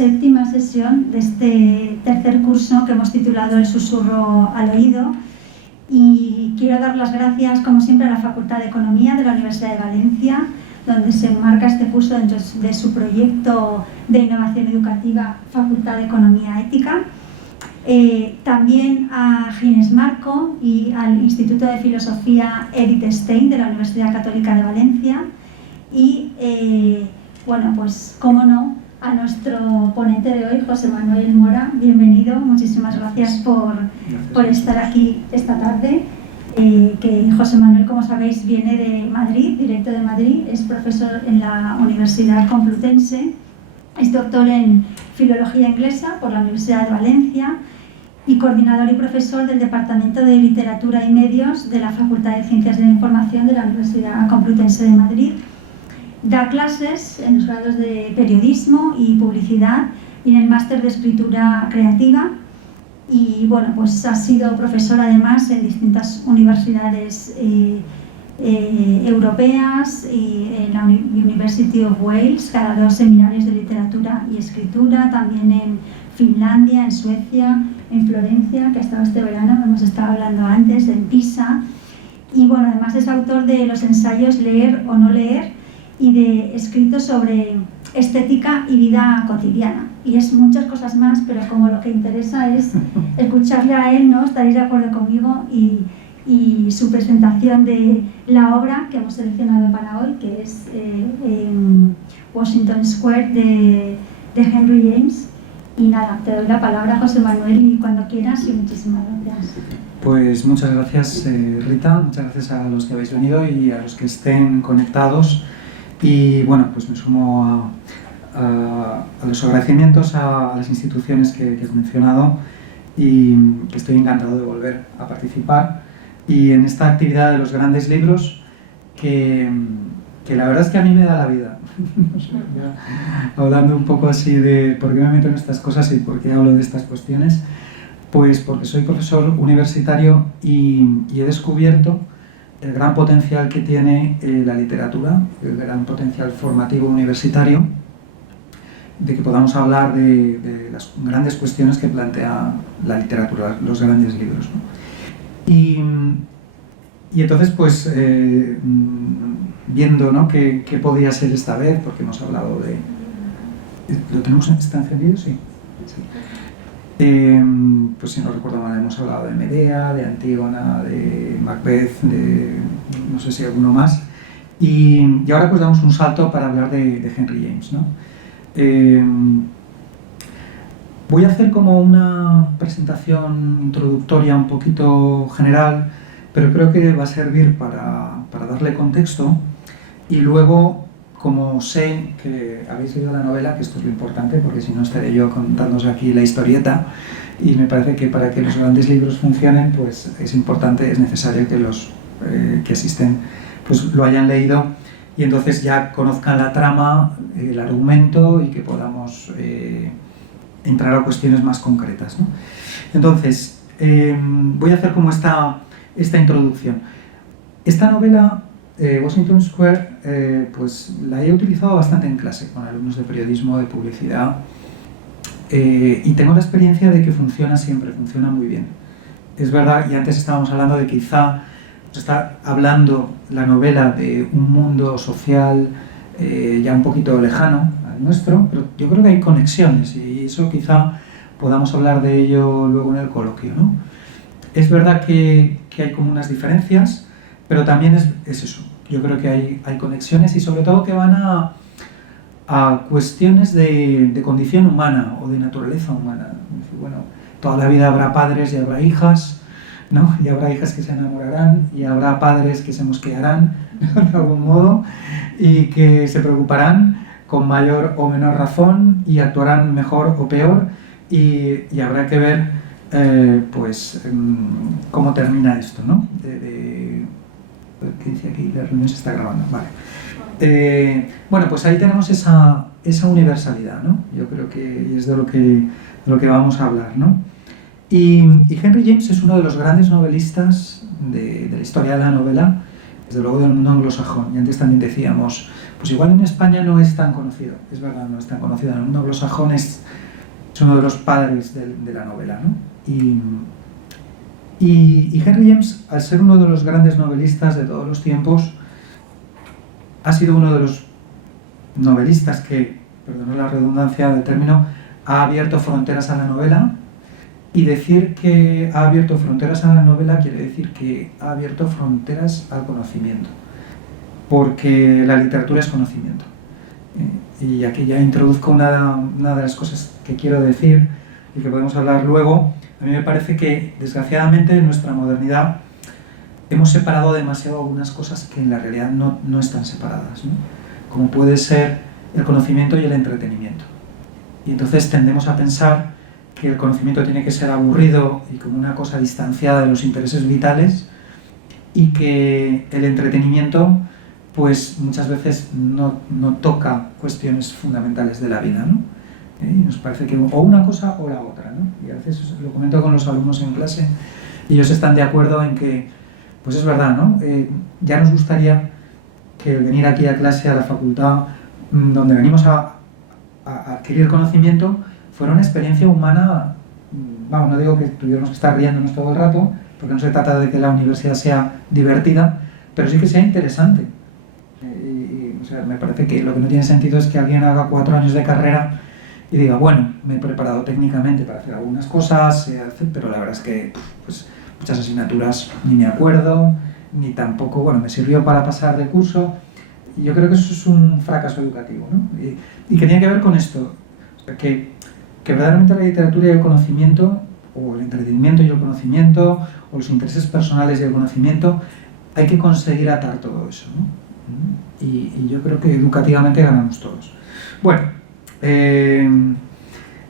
séptima sesión de este tercer curso que hemos titulado El susurro al oído, y quiero dar las gracias, como siempre, a la Facultad de Economía de la Universidad de Valencia, donde se enmarca este curso dentro de su proyecto de innovación educativa Facultad de Economía Ética. También a Ginés Marco y al Instituto de Filosofía Edith Stein de la Universidad Católica de Valencia, y bueno, pues cómo no, a nuestro ponente de hoy, José Manuel Mora. Bienvenido, muchísimas gracias por estar aquí esta tarde. Que José Manuel, como sabéis, viene de Madrid, directo de Madrid, es profesor en la Universidad Complutense, es doctor en Filología Inglesa por la Universidad de Valencia y coordinador y profesor del Departamento de Literatura y Medios de la Facultad de Ciencias de la Información de la Universidad Complutense de Madrid. Da clases en los grados de Periodismo y Publicidad y en el Máster de Escritura Creativa. Y bueno, pues ha sido profesor además en distintas universidades europeas y en la University of Wales, que ha dado seminarios de literatura y escritura, también en Finlandia, en Suecia, en Florencia, que ha estado este verano, hemos estado hablando antes, en Pisa. Y bueno, además es autor de los ensayos Leer o no leer y de escritos sobre estética y vida cotidiana. Y es muchas cosas más, pero como lo que interesa es escucharle a él, ¿no? Estaréis de acuerdo conmigo, y su presentación de la obra que hemos seleccionado para hoy, que es en Washington Square de Henry James. Y nada, te doy la palabra, José Manuel, y cuando quieras, y muchísimas gracias. Pues muchas gracias, Rita, muchas gracias a los que habéis venido y a los que estén conectados. Y bueno, pues me sumo a los agradecimientos a las instituciones que he mencionado, y que estoy encantado de volver a participar y en esta actividad de los grandes libros que la verdad es que a mí me da la vida. Hablando un poco así de por qué me meto en estas cosas y por qué hablo de estas cuestiones, pues porque soy profesor universitario y he descubierto el gran potencial que tiene la literatura, el gran potencial formativo universitario, de que podamos hablar de las grandes cuestiones que plantea la literatura, los grandes libros, ¿no? Y entonces, pues, viendo, ¿no?, qué podría ser esta vez, porque hemos hablado de... ¿Lo tenemos? ¿Está encendido? Sí. Pues si no recuerdo mal, hemos hablado de Medea, de Antígona, de Macbeth, de no sé si alguno más, y ahora pues damos un salto para hablar de Henry James, ¿no? Voy a hacer como una presentación introductoria un poquito general, pero creo que va a servir para darle contexto, y luego, como sé que habéis leído la novela, que esto es lo importante, porque si no estaré yo contándoos aquí la historieta, y me parece que para que los grandes libros funcionen, pues es importante, es necesario que los que asisten pues lo hayan leído, y entonces ya conozcan la trama, el argumento, y que podamos entrar a cuestiones más concretas, ¿no? Entonces, voy a hacer como esta introducción. Esta novela, Washington Square, pues la he utilizado bastante en clase con alumnos de periodismo, de publicidad, y tengo la experiencia de que funciona siempre, funciona muy bien. Es verdad, y antes estábamos hablando de que quizá nos está hablando la novela de un mundo social ya un poquito lejano al nuestro, pero yo creo que hay conexiones, y eso quizá podamos hablar de ello luego en el coloquio, ¿no? Es verdad que hay como unas diferencias, pero también es eso. Yo creo que hay conexiones, y sobre todo que van a cuestiones de condición humana o de naturaleza humana. Bueno, toda la vida habrá padres y habrá hijas, ¿no? Y habrá hijas que se enamorarán, y habrá padres que se mosquearán de algún modo, y que se preocuparán con mayor o menor razón, y actuarán mejor o peor, y habrá que ver pues cómo termina esto, ¿no? ¿Qué dice aquí? La reunión se está grabando, vale. Bueno, pues ahí tenemos esa universalidad, ¿no? Yo creo que es de lo que vamos a hablar, ¿no? Y Henry James es uno de los grandes novelistas de la historia de la novela, desde luego del mundo anglosajón. Y antes también decíamos, pues igual en España no es tan conocido, es verdad, no es tan conocido. En el mundo anglosajón es uno de los padres de la novela, ¿no? Y Henry James, al ser uno de los grandes novelistas de todos los tiempos, ha sido uno de los novelistas que, perdón la redundancia del término, ha abierto fronteras a la novela. Y decir que ha abierto fronteras a la novela quiere decir que ha abierto fronteras al conocimiento, porque la literatura es conocimiento. Y aquí ya introduzco una de las cosas que quiero decir y que podemos hablar luego. A mí me parece que, desgraciadamente, en nuestra modernidad hemos separado demasiado algunas cosas que en la realidad no están separadas, ¿no? Como puede ser el conocimiento y el entretenimiento. Y entonces tendemos a pensar que el conocimiento tiene que ser aburrido y como una cosa distanciada de los intereses vitales, y que el entretenimiento pues muchas veces no toca cuestiones fundamentales de la vida, ¿no? Y nos parece que o una cosa o la otra, ¿no? Y a veces lo comento con los alumnos en clase y ellos están de acuerdo en que, pues es verdad, ¿no? Ya nos gustaría que el venir aquí a clase, a la facultad, donde venimos a adquirir conocimiento, fuera una experiencia humana. Vamos, no digo que tuviéramos que estar riéndonos todo el rato, porque no se trata de que la universidad sea divertida, pero sí que sea interesante. O sea, me parece que lo que no tiene sentido es que alguien haga 4 años de carrera y diga, bueno, me he preparado técnicamente para hacer algunas cosas, pero la verdad es que pues, muchas asignaturas ni me acuerdo, ni tampoco, bueno, me sirvió para pasar de curso. Y yo creo que eso es un fracaso educativo, ¿no? Y que tiene que ver con esto, que verdaderamente la literatura y el conocimiento, o el entretenimiento y el conocimiento, o los intereses personales y el conocimiento, hay que conseguir atar todo eso, ¿no? Y yo creo que educativamente ganamos todos. Bueno,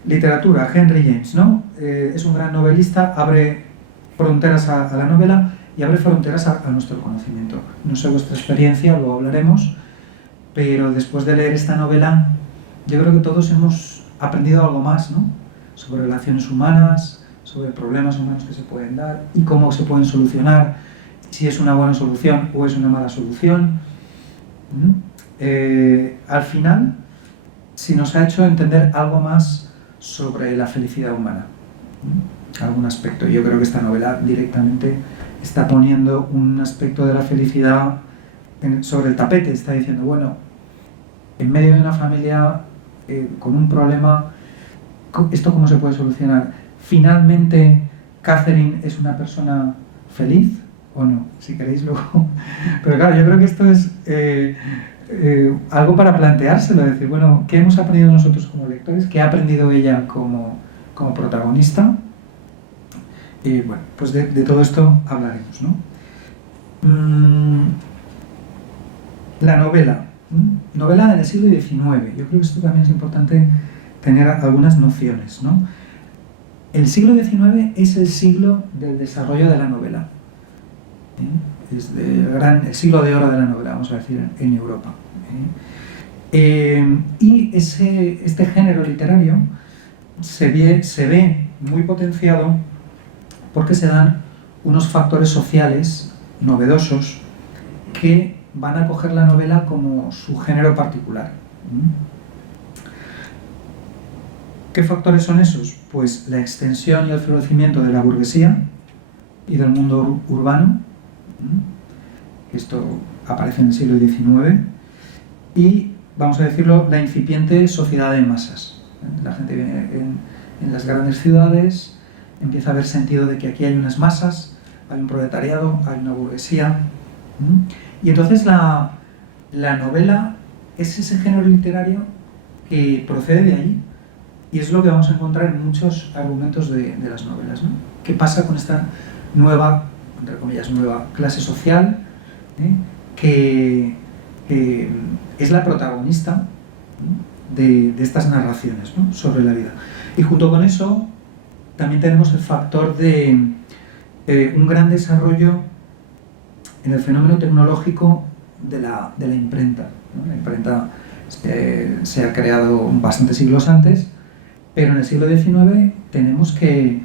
literatura, Henry James, ¿no? Es un gran novelista, abre fronteras a la novela y abre fronteras a nuestro conocimiento. No sé vuestra experiencia, luego hablaremos, pero después de leer esta novela, yo creo que todos hemos aprendido algo más, ¿no? Sobre relaciones humanas, sobre problemas humanos que se pueden dar y cómo se pueden solucionar, si es una buena solución o es una mala solución. Al final, si nos ha hecho entender algo más sobre la felicidad humana, algún aspecto. Yo creo que esta novela directamente está poniendo un aspecto de la felicidad sobre el tapete, está diciendo, bueno, en medio de una familia con un problema, ¿esto cómo se puede solucionar? ¿Finalmente Catherine es una persona feliz o no? Si queréis luego. Pero claro, yo creo que esto es algo para planteárselo, decir, bueno, ¿qué hemos aprendido nosotros como lectores? ¿Qué ha aprendido ella como protagonista? Y bueno, pues de todo esto hablaremos, ¿no? La novela. Novela del siglo XIX. Yo creo que esto también es importante tener algunas nociones, ¿no? El siglo XIX es el siglo del desarrollo de la novela. Es el siglo de oro de la novela, vamos a decir, en Europa. Y este género literario se ve muy potenciado porque se dan unos factores sociales novedosos que van a coger la novela como su género particular. ¿Qué factores son esos? Pues la extensión y el florecimiento de la burguesía y del mundo urbano. Esto aparece en el siglo XIX. Y, vamos a decirlo, la incipiente sociedad de masas. La gente viene en las grandes ciudades, empieza a haber sentido de que aquí hay unas masas, hay un proletariado, hay una burguesía. Y entonces la novela es ese género literario que procede de allí. Y es lo que vamos a encontrar en muchos argumentos de las novelas, ¿no? ¿Qué pasa con esta nueva, entre comillas, nueva clase social, que es la protagonista, ¿no?, de estas narraciones, ¿no?, sobre la vida? Y junto con eso también tenemos el factor de un gran desarrollo en el fenómeno tecnológico de la imprenta, ¿no? La imprenta se ha creado bastantes siglos antes, pero en el siglo XIX tenemos que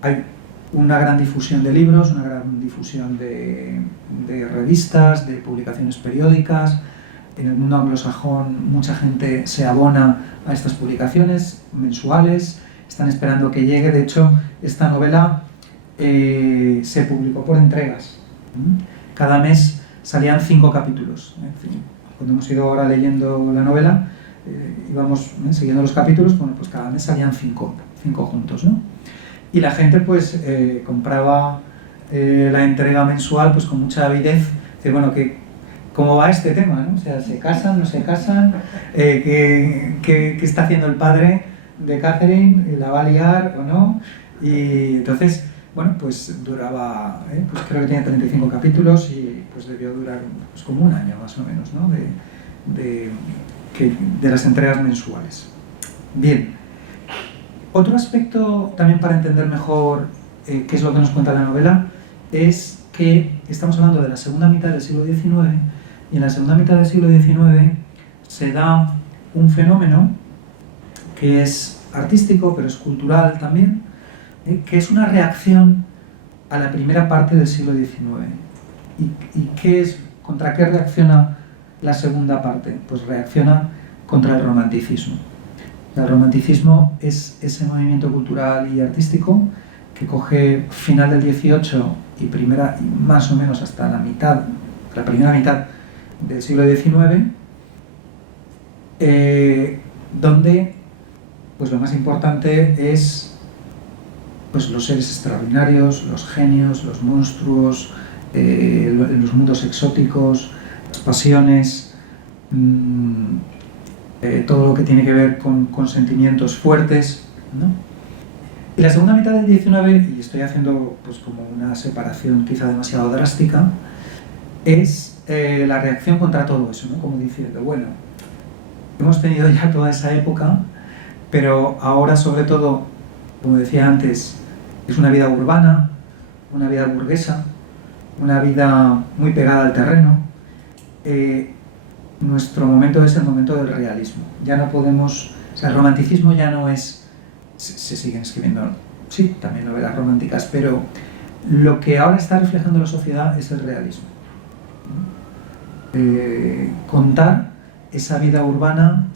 hay una gran difusión de libros, una gran difusión de revistas, de publicaciones periódicas, En el mundo anglosajón mucha gente se abona a estas publicaciones mensuales, están esperando que llegue. De hecho, esta novela se publicó por entregas. Cada mes salían 5 capítulos. Cuando hemos ido ahora leyendo la novela, íbamos siguiendo los capítulos, bueno, pues cada mes salían 5 juntos, ¿no? Y la gente pues compraba la entrega mensual pues con mucha avidez. Bueno, ¿cómo va este tema, ¿no? O sea, ¿se casan, no se casan? ¿Qué está haciendo el padre de Catherine? ¿La va a liar o no? Y entonces, bueno, pues duraba, pues creo que tenía 35 capítulos y pues debió durar pues como un año más o menos, ¿no? De las entregas mensuales. Bien. Otro aspecto también para entender mejor qué es lo que nos cuenta la novela es que estamos hablando de la segunda mitad del siglo XIX y en la segunda mitad del siglo XIX se da un fenómeno que es artístico pero es cultural también, que es una reacción a la primera parte del siglo XIX. ¿Y contra qué reacciona la segunda parte? Pues reacciona contra el romanticismo. El romanticismo es ese movimiento cultural y artístico que coge final del XVIII y más o menos hasta la primera mitad del siglo XIX, donde pues lo más importante es pues los seres extraordinarios, los genios, los monstruos, los mundos exóticos, las pasiones, todo lo que tiene que ver con sentimientos fuertes, ¿no? Y la segunda mitad del XIX, y estoy haciendo pues como una separación quizá demasiado drástica, es la reacción contra todo eso, ¿no? Como diciendo, bueno, hemos tenido ya toda esa época, pero ahora sobre todo, como decía antes, es una vida urbana, una vida burguesa, una vida muy pegada al terreno. Nuestro momento es el momento del realismo. Ya no podemos... O sea, el romanticismo ya no es... Se siguen escribiendo, sí, también novelas románticas, pero lo que ahora está reflejando la sociedad es el realismo. Contar esa vida urbana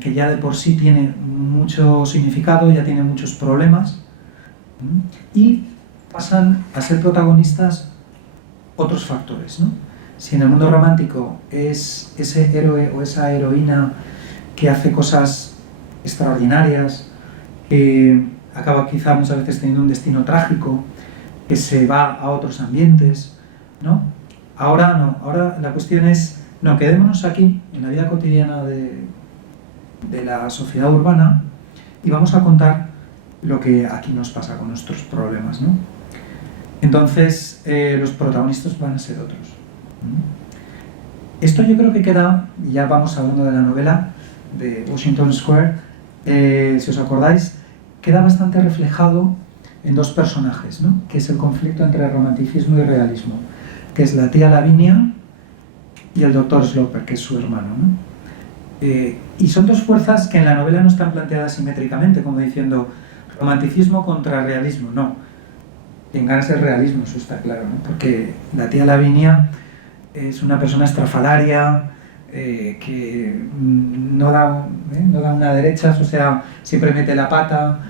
que ya de por sí tiene mucho significado, ya tiene muchos problemas, y pasan a ser protagonistas otros factores, ¿no? Si en el mundo romántico es ese héroe o esa heroína que hace cosas extraordinarias, que acaba quizá muchas veces teniendo un destino trágico, que se va a otros ambientes, ¿no? Ahora no, ahora la cuestión es, no, quedémonos aquí, en la vida cotidiana de la sociedad urbana, y vamos a contar lo que aquí nos pasa con nuestros problemas, ¿no? Entonces, los protagonistas van a ser otros. Esto yo creo que queda, y ya vamos hablando de la novela de Washington Square, si os acordáis, queda bastante reflejado en dos personajes, ¿no? Que es el conflicto entre romanticismo y realismo, que es la tía Lavinia y el doctor Sloper, que es su hermano, ¿no? Y son dos fuerzas que en la novela no están planteadas simétricamente, como diciendo romanticismo contra realismo, no. Quien gana es el realismo, eso está claro, ¿no? Porque la tía Lavinia es una persona estrafalaria, que no da una derecha, o sea, siempre mete la pata,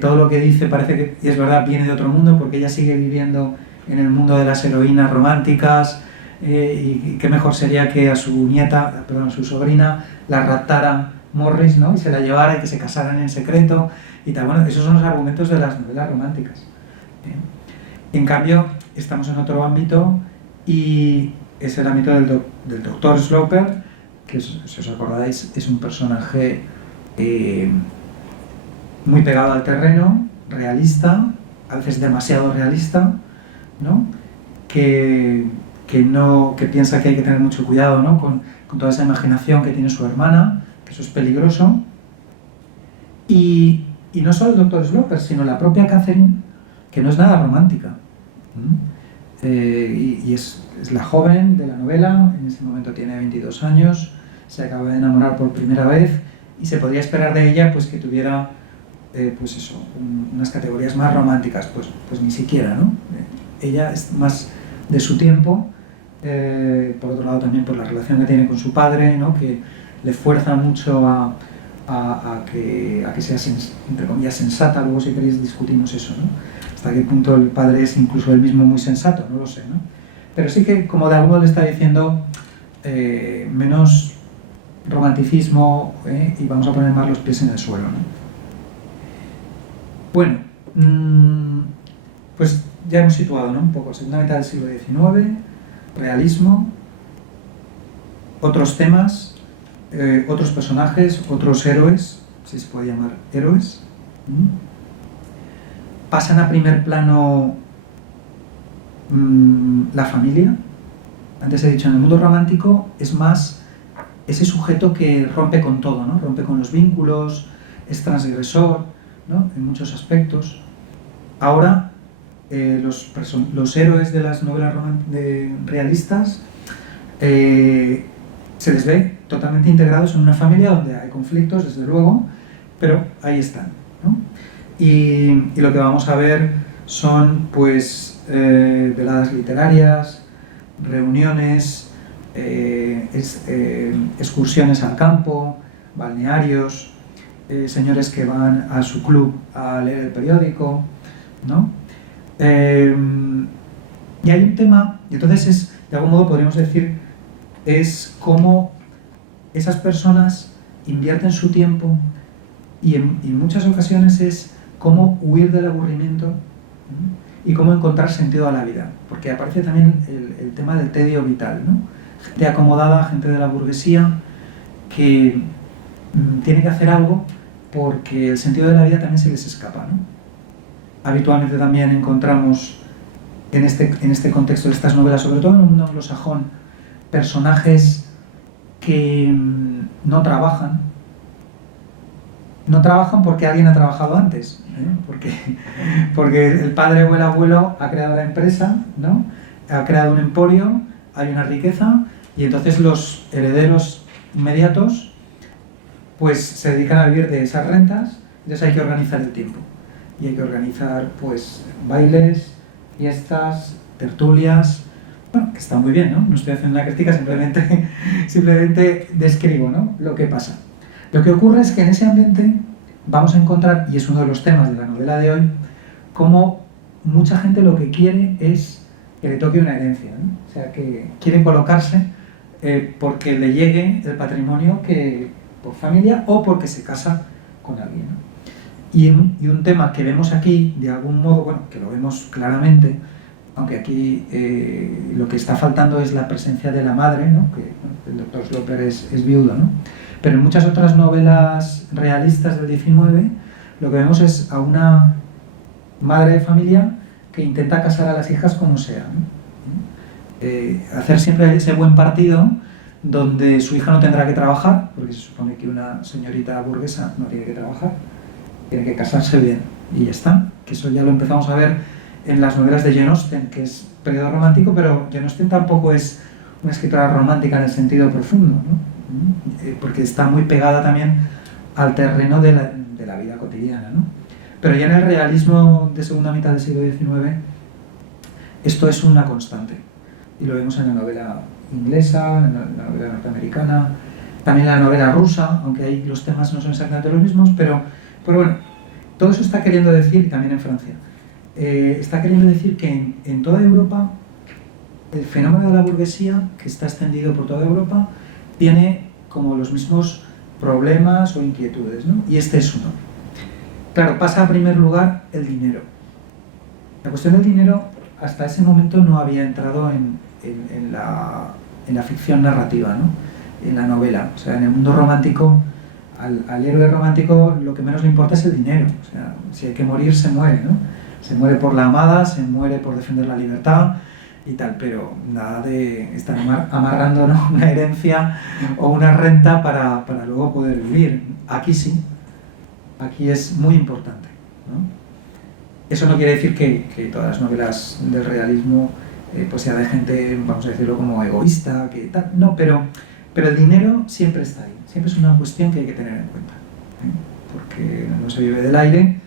todo lo que dice parece que, y es verdad, viene de otro mundo, porque ella sigue viviendo en el mundo de las heroínas románticas, y qué mejor sería que a su nieta, perdón, a su sobrina, la raptara Morris, ¿no? Y se la llevara y que se casaran en secreto, y tal. Bueno, esos son los argumentos de las novelas románticas. En cambio, estamos en otro ámbito, y es el ámbito del doctor Sloper, que si os acordáis es un personaje muy pegado al terreno, realista, a veces demasiado realista, ¿no? Que piensa que hay que tener mucho cuidado, ¿no? con toda esa imaginación que tiene su hermana, que eso es peligroso. Y no solo el doctor Sloper, sino la propia Catherine, que no es nada romántica. Y es la joven de la novela, en ese momento tiene 22 años, se acaba de enamorar por primera vez, y se podría esperar de ella pues que tuviera pues eso, unas categorías más románticas, pues ni siquiera, ¿no? Ella es más de su tiempo, por otro lado también por la relación que tiene con su padre, ¿no? Que le fuerza mucho a que sea, entre comillas, sensata. Luego si queréis discutimos eso, ¿no? Hasta qué punto el padre es incluso él mismo muy sensato, no lo sé, ¿no? Pero sí que, como de algún modo le está diciendo, menos romanticismo, y vamos a poner más los pies en el suelo, ¿no? Bueno, pues ya hemos situado, ¿no? Un poco segunda mitad del siglo XIX, realismo, otros temas, otros personajes, otros héroes, si se puede llamar héroes. Pasan a primer plano la familia. Antes he dicho, en el mundo romántico es más ese sujeto que rompe con todo, ¿no? Rompe con los vínculos, es transgresor, ¿no? En muchos aspectos. Ahora los héroes de las novelas realistas se les ve totalmente integrados en una familia donde hay conflictos, desde luego, pero ahí están, ¿no? Y lo que vamos a ver son, pues, veladas literarias, reuniones, excursiones al campo, balnearios, señores que van a su club a leer el periódico, ¿no? Y hay un tema, y entonces de algún modo podríamos decir, es cómo esas personas invierten su tiempo y en muchas ocasiones es cómo huir del aburrimiento, ¿no? Y cómo encontrar sentido a la vida, porque aparece también el tema del tedio vital, ¿no? Gente acomodada, gente de la burguesía que tiene que hacer algo porque el sentido de la vida también se les escapa, ¿no? Habitualmente también encontramos en este contexto de estas novelas, sobre todo en el mundo anglosajón, personajes que no trabajan porque alguien ha trabajado antes, porque el padre o el abuelo ha creado la empresa, ¿no? Ha creado un emporio, hay una riqueza, y entonces los herederos inmediatos pues se dedican a vivir de esas rentas. Entonces hay que organizar el tiempo y hay que organizar, pues, bailes, fiestas, tertulias, bueno, que está muy bien, ¿no? No estoy haciendo una crítica, simplemente describo, ¿no?, lo que pasa. Lo que ocurre es que en ese ambiente vamos a encontrar, y es uno de los temas de la novela de hoy, cómo mucha gente lo que quiere es que le toque una herencia, ¿no? O sea, que quieren colocarse porque le llegue el patrimonio que por familia o porque se casa con alguien, ¿no? Y un tema que vemos aquí, de algún modo, bueno, que lo vemos claramente, aunque aquí lo que está faltando es la presencia de la madre, ¿no? Que el doctor Sloper es viudo, ¿no? Pero en muchas otras novelas realistas del XIX lo que vemos es a una madre de familia que intenta casar a las hijas como sea, ¿no? Hacer siempre ese buen partido donde su hija no tendrá que trabajar, porque se supone que una señorita burguesa no tiene que trabajar, tiene que casarse bien y ya está. Que eso ya lo empezamos a ver en las novelas de Jane Austen, que es periodo romántico, pero Jane Austen tampoco es una escritora romántica en el sentido profundo, ¿no? Porque está muy pegada también al terreno de la vida cotidiana, ¿no? Pero ya en el realismo de segunda mitad del siglo XIX esto es una constante, y lo vemos en la novela inglesa, en la novela norteamericana, también en la novela rusa, aunque ahí los temas no son exactamente los mismos, pero bueno, todo eso está queriendo decir, y también en Francia, está queriendo decir que en toda Europa el fenómeno de la burguesía, que está extendido por toda Europa, tiene como los mismos problemas o inquietudes, ¿no? Y este es uno. Claro, pasa a primer lugar el dinero. La cuestión del dinero hasta ese momento no había entrado en la ficción narrativa, ¿no? En la novela. O sea, en el mundo romántico, al héroe romántico lo que menos le importa es el dinero. O sea, si hay que morir, se muere, ¿no? Se muere por la amada, se muere por defender la libertad y tal, pero nada de estar amarrando, ¿no?, una herencia o una renta para luego poder vivir. Aquí sí, aquí es muy importante, ¿no? Eso no quiere decir que todas las novelas del realismo pues sea de gente, vamos a decirlo, como egoísta, que tal, no, pero el dinero siempre está ahí, siempre es una cuestión que hay que tener en cuenta, porque no se vive del aire,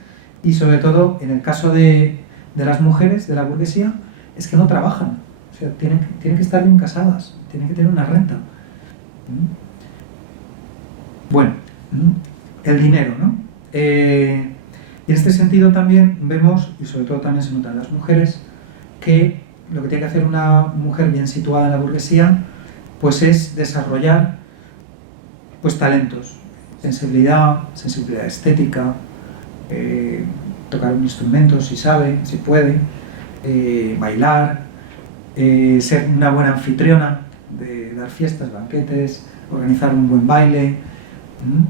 y sobre todo en el caso de las mujeres, de la burguesía, es que no trabajan. O O sea, tienen que estar bien casadas, tienen que tener una renta. Bueno, el dinero, ¿no? Y en este sentido también vemos, y sobre todo también se nota en las mujeres, que lo que tiene que hacer una mujer bien situada en la burguesía pues es desarrollar pues talentos, sensibilidad estética, tocar un instrumento si sabe, si puede, bailar, ser una buena anfitriona, de dar fiestas, banquetes, organizar un buen baile,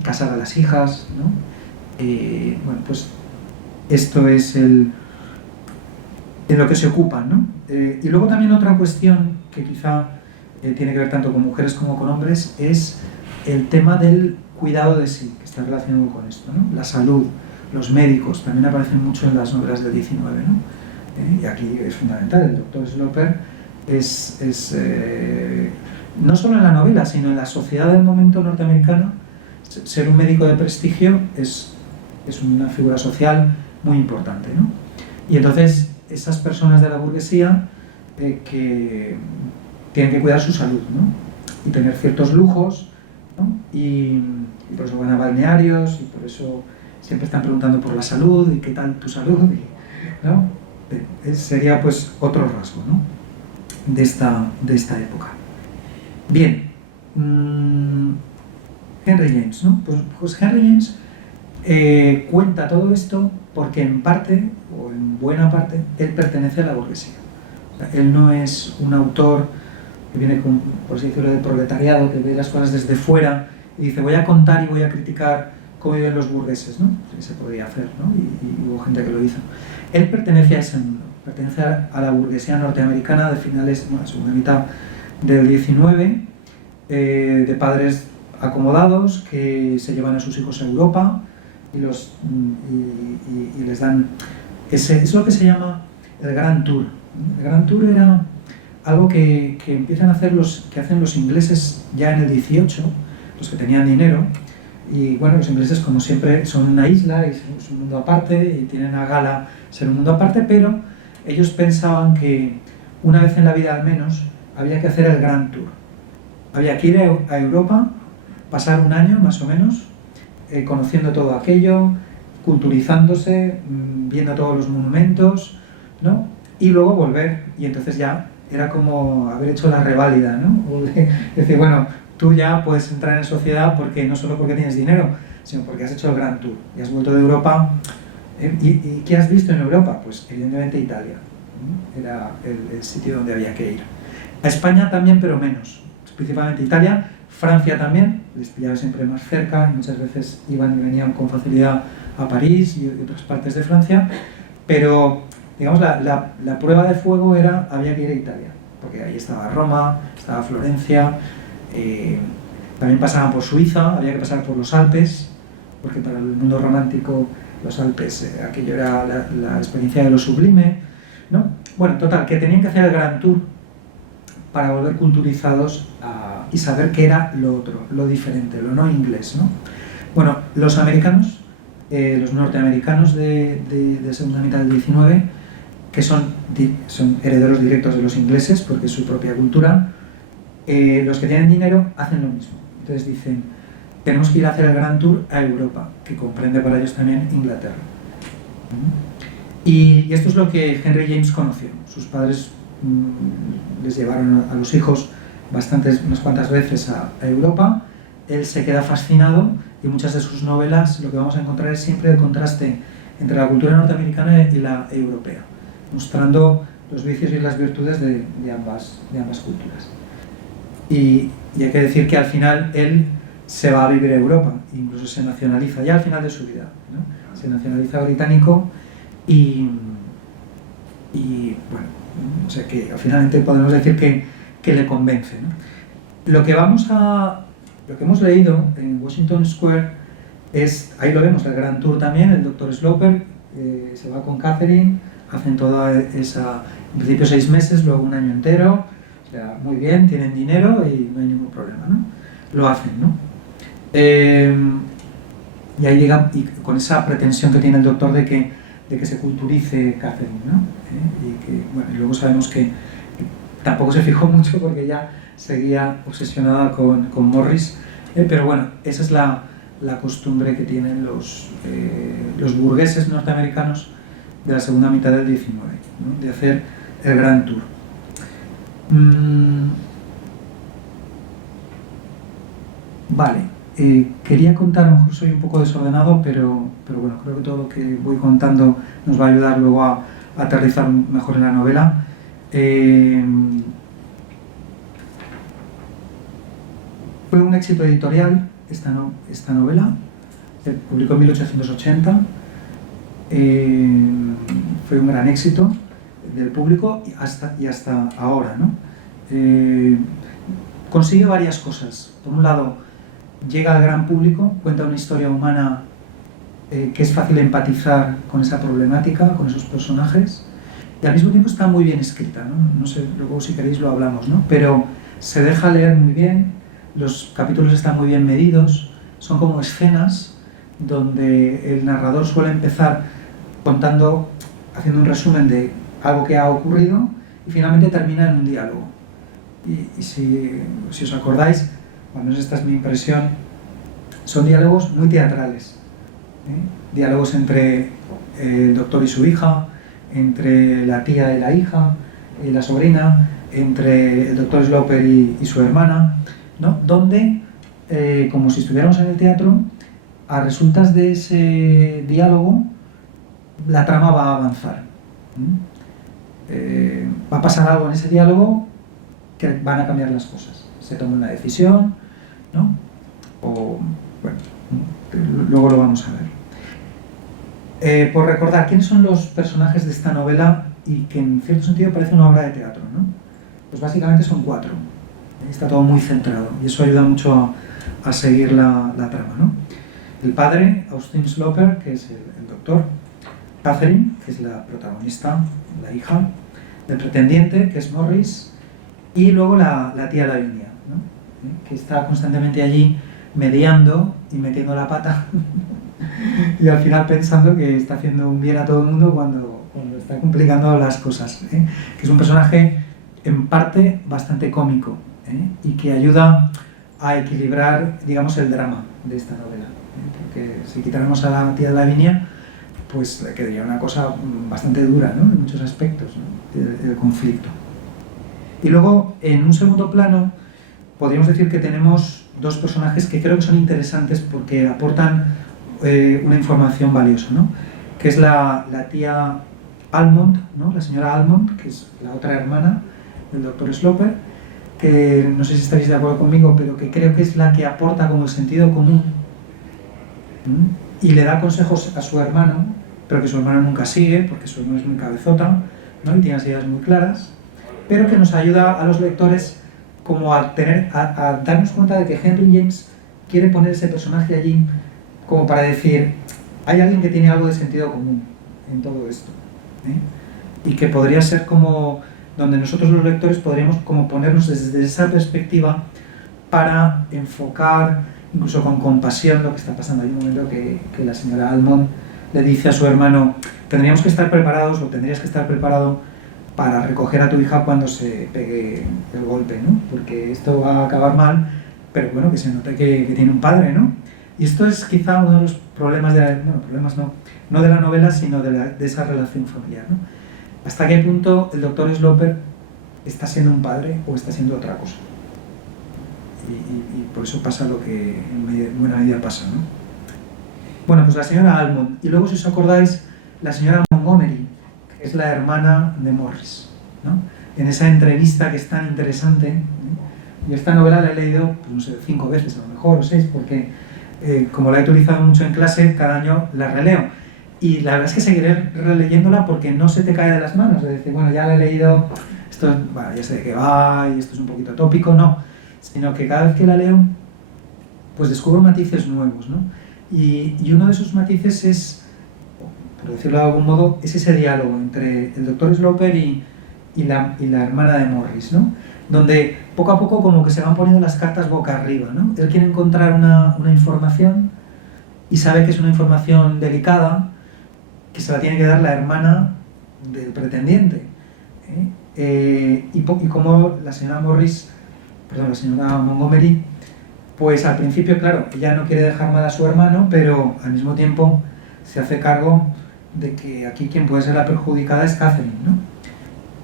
casar a las hijas, ¿no? Bueno, pues esto es en lo que se ocupan, ¿no? Y luego también otra cuestión que quizá tiene que ver tanto con mujeres como con hombres es el tema del cuidado de sí, que está relacionado con esto, ¿no? La salud, los médicos, también aparecen mucho en las novelas del 19, ¿no? Y aquí es fundamental, el doctor Sloper no solo en la novela, sino en la sociedad del momento norteamericana, ser un médico de prestigio es una figura social muy importante, ¿no? Y entonces esas personas de la burguesía que tienen que cuidar su salud, ¿no? Y tener ciertos lujos, ¿no? Y por eso van a balnearios y por eso siempre están preguntando por la salud y qué tal tu salud, ¿no? Sería pues otro rasgo, ¿no? de esta época. Bien, Henry James, ¿no? Pues Henry James cuenta todo esto porque en parte, o en buena parte, él pertenece a la burguesía. O sea, él no es un autor que viene con, por así decirlo, del proletariado, que ve las cosas desde fuera y dice voy a contar y voy a criticar cómo viven los burgueses, ¿no? Que se podría hacer, ¿no? Y hubo gente que lo hizo. Él pertenece a ese mundo, pertenece a la burguesía norteamericana de finales, bueno, segunda mitad del 19, de padres acomodados que se llevan a sus hijos a Europa y les dan es lo que se llama el Grand Tour. El Grand Tour era algo que empiezan a hacer que hacen los ingleses ya en el 18, los que tenían dinero. Y bueno, los ingleses como siempre son una isla y es un mundo aparte y tienen a gala ser un mundo aparte, pero ellos pensaban que una vez en la vida al menos había que hacer el Grand Tour. Había que ir a Europa, pasar un año más o menos, conociendo todo aquello, culturizándose, viendo todos los monumentos, ¿no? Y luego volver, y entonces ya era como haber hecho la reválida, ¿no? Decir, bueno, tú ya puedes entrar en sociedad porque no solo porque tienes dinero, sino porque has hecho el Grand Tour y has vuelto de Europa. ¿Y qué has visto en Europa? Pues evidentemente Italia, ¿no? Era el sitio donde había que ir. A España también, pero menos, principalmente Italia. Francia también, les pillaba siempre más cerca, y muchas veces iban y venían con facilidad a París y otras partes de Francia, pero digamos la prueba de fuego había que ir a Italia, porque ahí estaba Roma, estaba Florencia, también pasaban por Suiza, había que pasar por los Alpes, porque para el mundo romántico los Alpes, aquello era la experiencia de lo sublime, ¿no? Bueno, total, que tenían que hacer el Grand Tour para volver culturizados y saber qué era lo otro, lo diferente, lo no inglés, ¿no? Bueno, los americanos, los norteamericanos de segunda mitad del 19, que son herederos directos de los ingleses, porque es su propia cultura, los que tienen dinero hacen lo mismo. Entonces dicen, tenemos que ir a hacer el Grand Tour a Europa, que comprende para ellos también Inglaterra. Y esto es lo que Henry James conoció. Sus padres les llevaron a los hijos unas cuantas veces a Europa. Él se queda fascinado y muchas de sus novelas lo que vamos a encontrar es siempre el contraste entre la cultura norteamericana y la europea, mostrando los vicios y las virtudes de ambas culturas. Y hay que decir que al final él se va a vivir a Europa, incluso se nacionaliza ya al final de su vida, ¿no? Se nacionaliza británico y bueno, o sea que finalmente podemos decir que le convence, ¿no? Lo que hemos leído en Washington Square ahí lo vemos, el Grand Tour también, el Dr. Sloper se va con Catherine, hacen toda esa, en principio 6 meses, luego un año entero, o sea, muy bien, tienen dinero y no hay ningún problema, ¿no? Lo hacen, ¿no? Y ahí llegan, y con esa pretensión que tiene el doctor de que se culturice Catherine, ¿no? Y luego sabemos que tampoco se fijó mucho porque ella seguía obsesionada con Morris, pero bueno, esa es la costumbre que tienen los burgueses norteamericanos de la segunda mitad del XIX, ¿no? De hacer el Grand Tour. Vale, quería contar, a lo mejor soy un poco desordenado, pero bueno, creo que todo lo que voy contando nos va a ayudar luego a aterrizar mejor en la novela. Fue un éxito editorial esta novela, se publicó en 1880, fue un gran éxito del público y hasta ahora, ¿no? Consigue varias cosas. Por un lado, llega al gran público, cuenta una historia humana que es fácil empatizar con esa problemática, con esos personajes, y al mismo tiempo está muy bien escrita, ¿no? No sé, luego si queréis lo hablamos, ¿no? Pero se deja leer muy bien, los capítulos están muy bien medidos, son como escenas donde el narrador suele empezar contando, haciendo un resumen de algo que ha ocurrido y finalmente termina en un diálogo. Y si os acordáis, al menos esta es mi impresión, son diálogos muy teatrales, diálogos entre el doctor y su hija, entre la tía y la hija, y la sobrina, entre el doctor Sloper y su hermana, ¿no? Donde, como si estuviéramos en el teatro, a resultas de ese diálogo, la trama va a avanzar. Va a pasar algo en ese diálogo que van a cambiar las cosas. Se toma una decisión, ¿no? O, bueno, luego lo vamos a ver. Por recordar, ¿quiénes son los personajes de esta novela y que en cierto sentido parece una obra de teatro, ¿no? Pues básicamente son 4. Está todo muy centrado y eso ayuda mucho a seguir la trama, ¿no? El padre, Austin Sloper, que es el doctor, Catherine, que es la protagonista, la hija, el pretendiente, que es Morris, y luego la tía Lavinia, ¿no? Que está constantemente allí mediando y metiendo la pata y al final pensando que está haciendo un bien a todo el mundo cuando está complicando las cosas, que es un personaje en parte bastante cómico, y que ayuda a equilibrar, digamos, el drama de esta novela, porque si quitáramos a la tía Lavinia, pues quedaría una cosa bastante dura, ¿no? En muchos aspectos, ¿no? El conflicto. Y luego, en un segundo plano, podríamos decir que tenemos 2 personajes que creo que son interesantes porque aportan una información valiosa, ¿no? Que es la tía Almond, ¿no? La señora Almond, que es la otra hermana del doctor Sloper, que no sé si estaréis de acuerdo conmigo, pero que creo que es la que aporta como el sentido común, y le da consejos a su hermano, pero que su hermano nunca sigue, porque su hermano es muy cabezota, ¿no? Y tiene las ideas muy claras, pero que nos ayuda a los lectores como a darnos cuenta de que Henry James quiere poner ese personaje allí como para decir, hay alguien que tiene algo de sentido común en todo esto, y que podría ser como donde nosotros los lectores podríamos como ponernos desde esa perspectiva para enfocar incluso con compasión lo que está pasando. Hay un momento que la señora Almond le dice a su hermano, tendríamos que estar preparados o tendrías que estar preparado para recoger a tu hija cuando se pegue el golpe, ¿no? Porque esto va a acabar mal, pero bueno, que se note que tiene un padre, ¿no? Y esto es quizá uno de los problemas no de la novela, sino de esa relación familiar, ¿no? ¿Hasta qué punto el doctor Sloper está siendo un padre o está siendo otra cosa? Y por eso pasa lo que en buena medida pasa, ¿no? Bueno, pues la señora Almond, y luego si os acordáis, la señora Montgomery, que es la hermana de Morris, ¿no? En esa entrevista que es tan interesante, y esta novela la he leído, pues no sé, 5 veces a lo mejor, o 6, porque como la he utilizado mucho en clase, cada año la releo. Y la verdad es que seguiré releyéndola porque no se te cae de las manos, de decir, bueno, ya la he leído, esto, bueno, ya sé de qué va, y esto es un poquito tópico, no, sino que cada vez que la leo, pues descubro matices nuevos, ¿no? Y uno de esos matices es, por decirlo de algún modo, es ese diálogo entre el doctor Sloper y la hermana de Morris, ¿no? Donde poco a poco como que se van poniendo las cartas boca arriba, ¿no? Él quiere encontrar una información y sabe que es una información delicada, que se la tiene que dar la hermana del pretendiente, y cómo la señora Montgomery, pues al principio, claro, ella no quiere dejar mal a su hermano, pero al mismo tiempo se hace cargo de que aquí quien puede ser la perjudicada es Catherine, ¿no?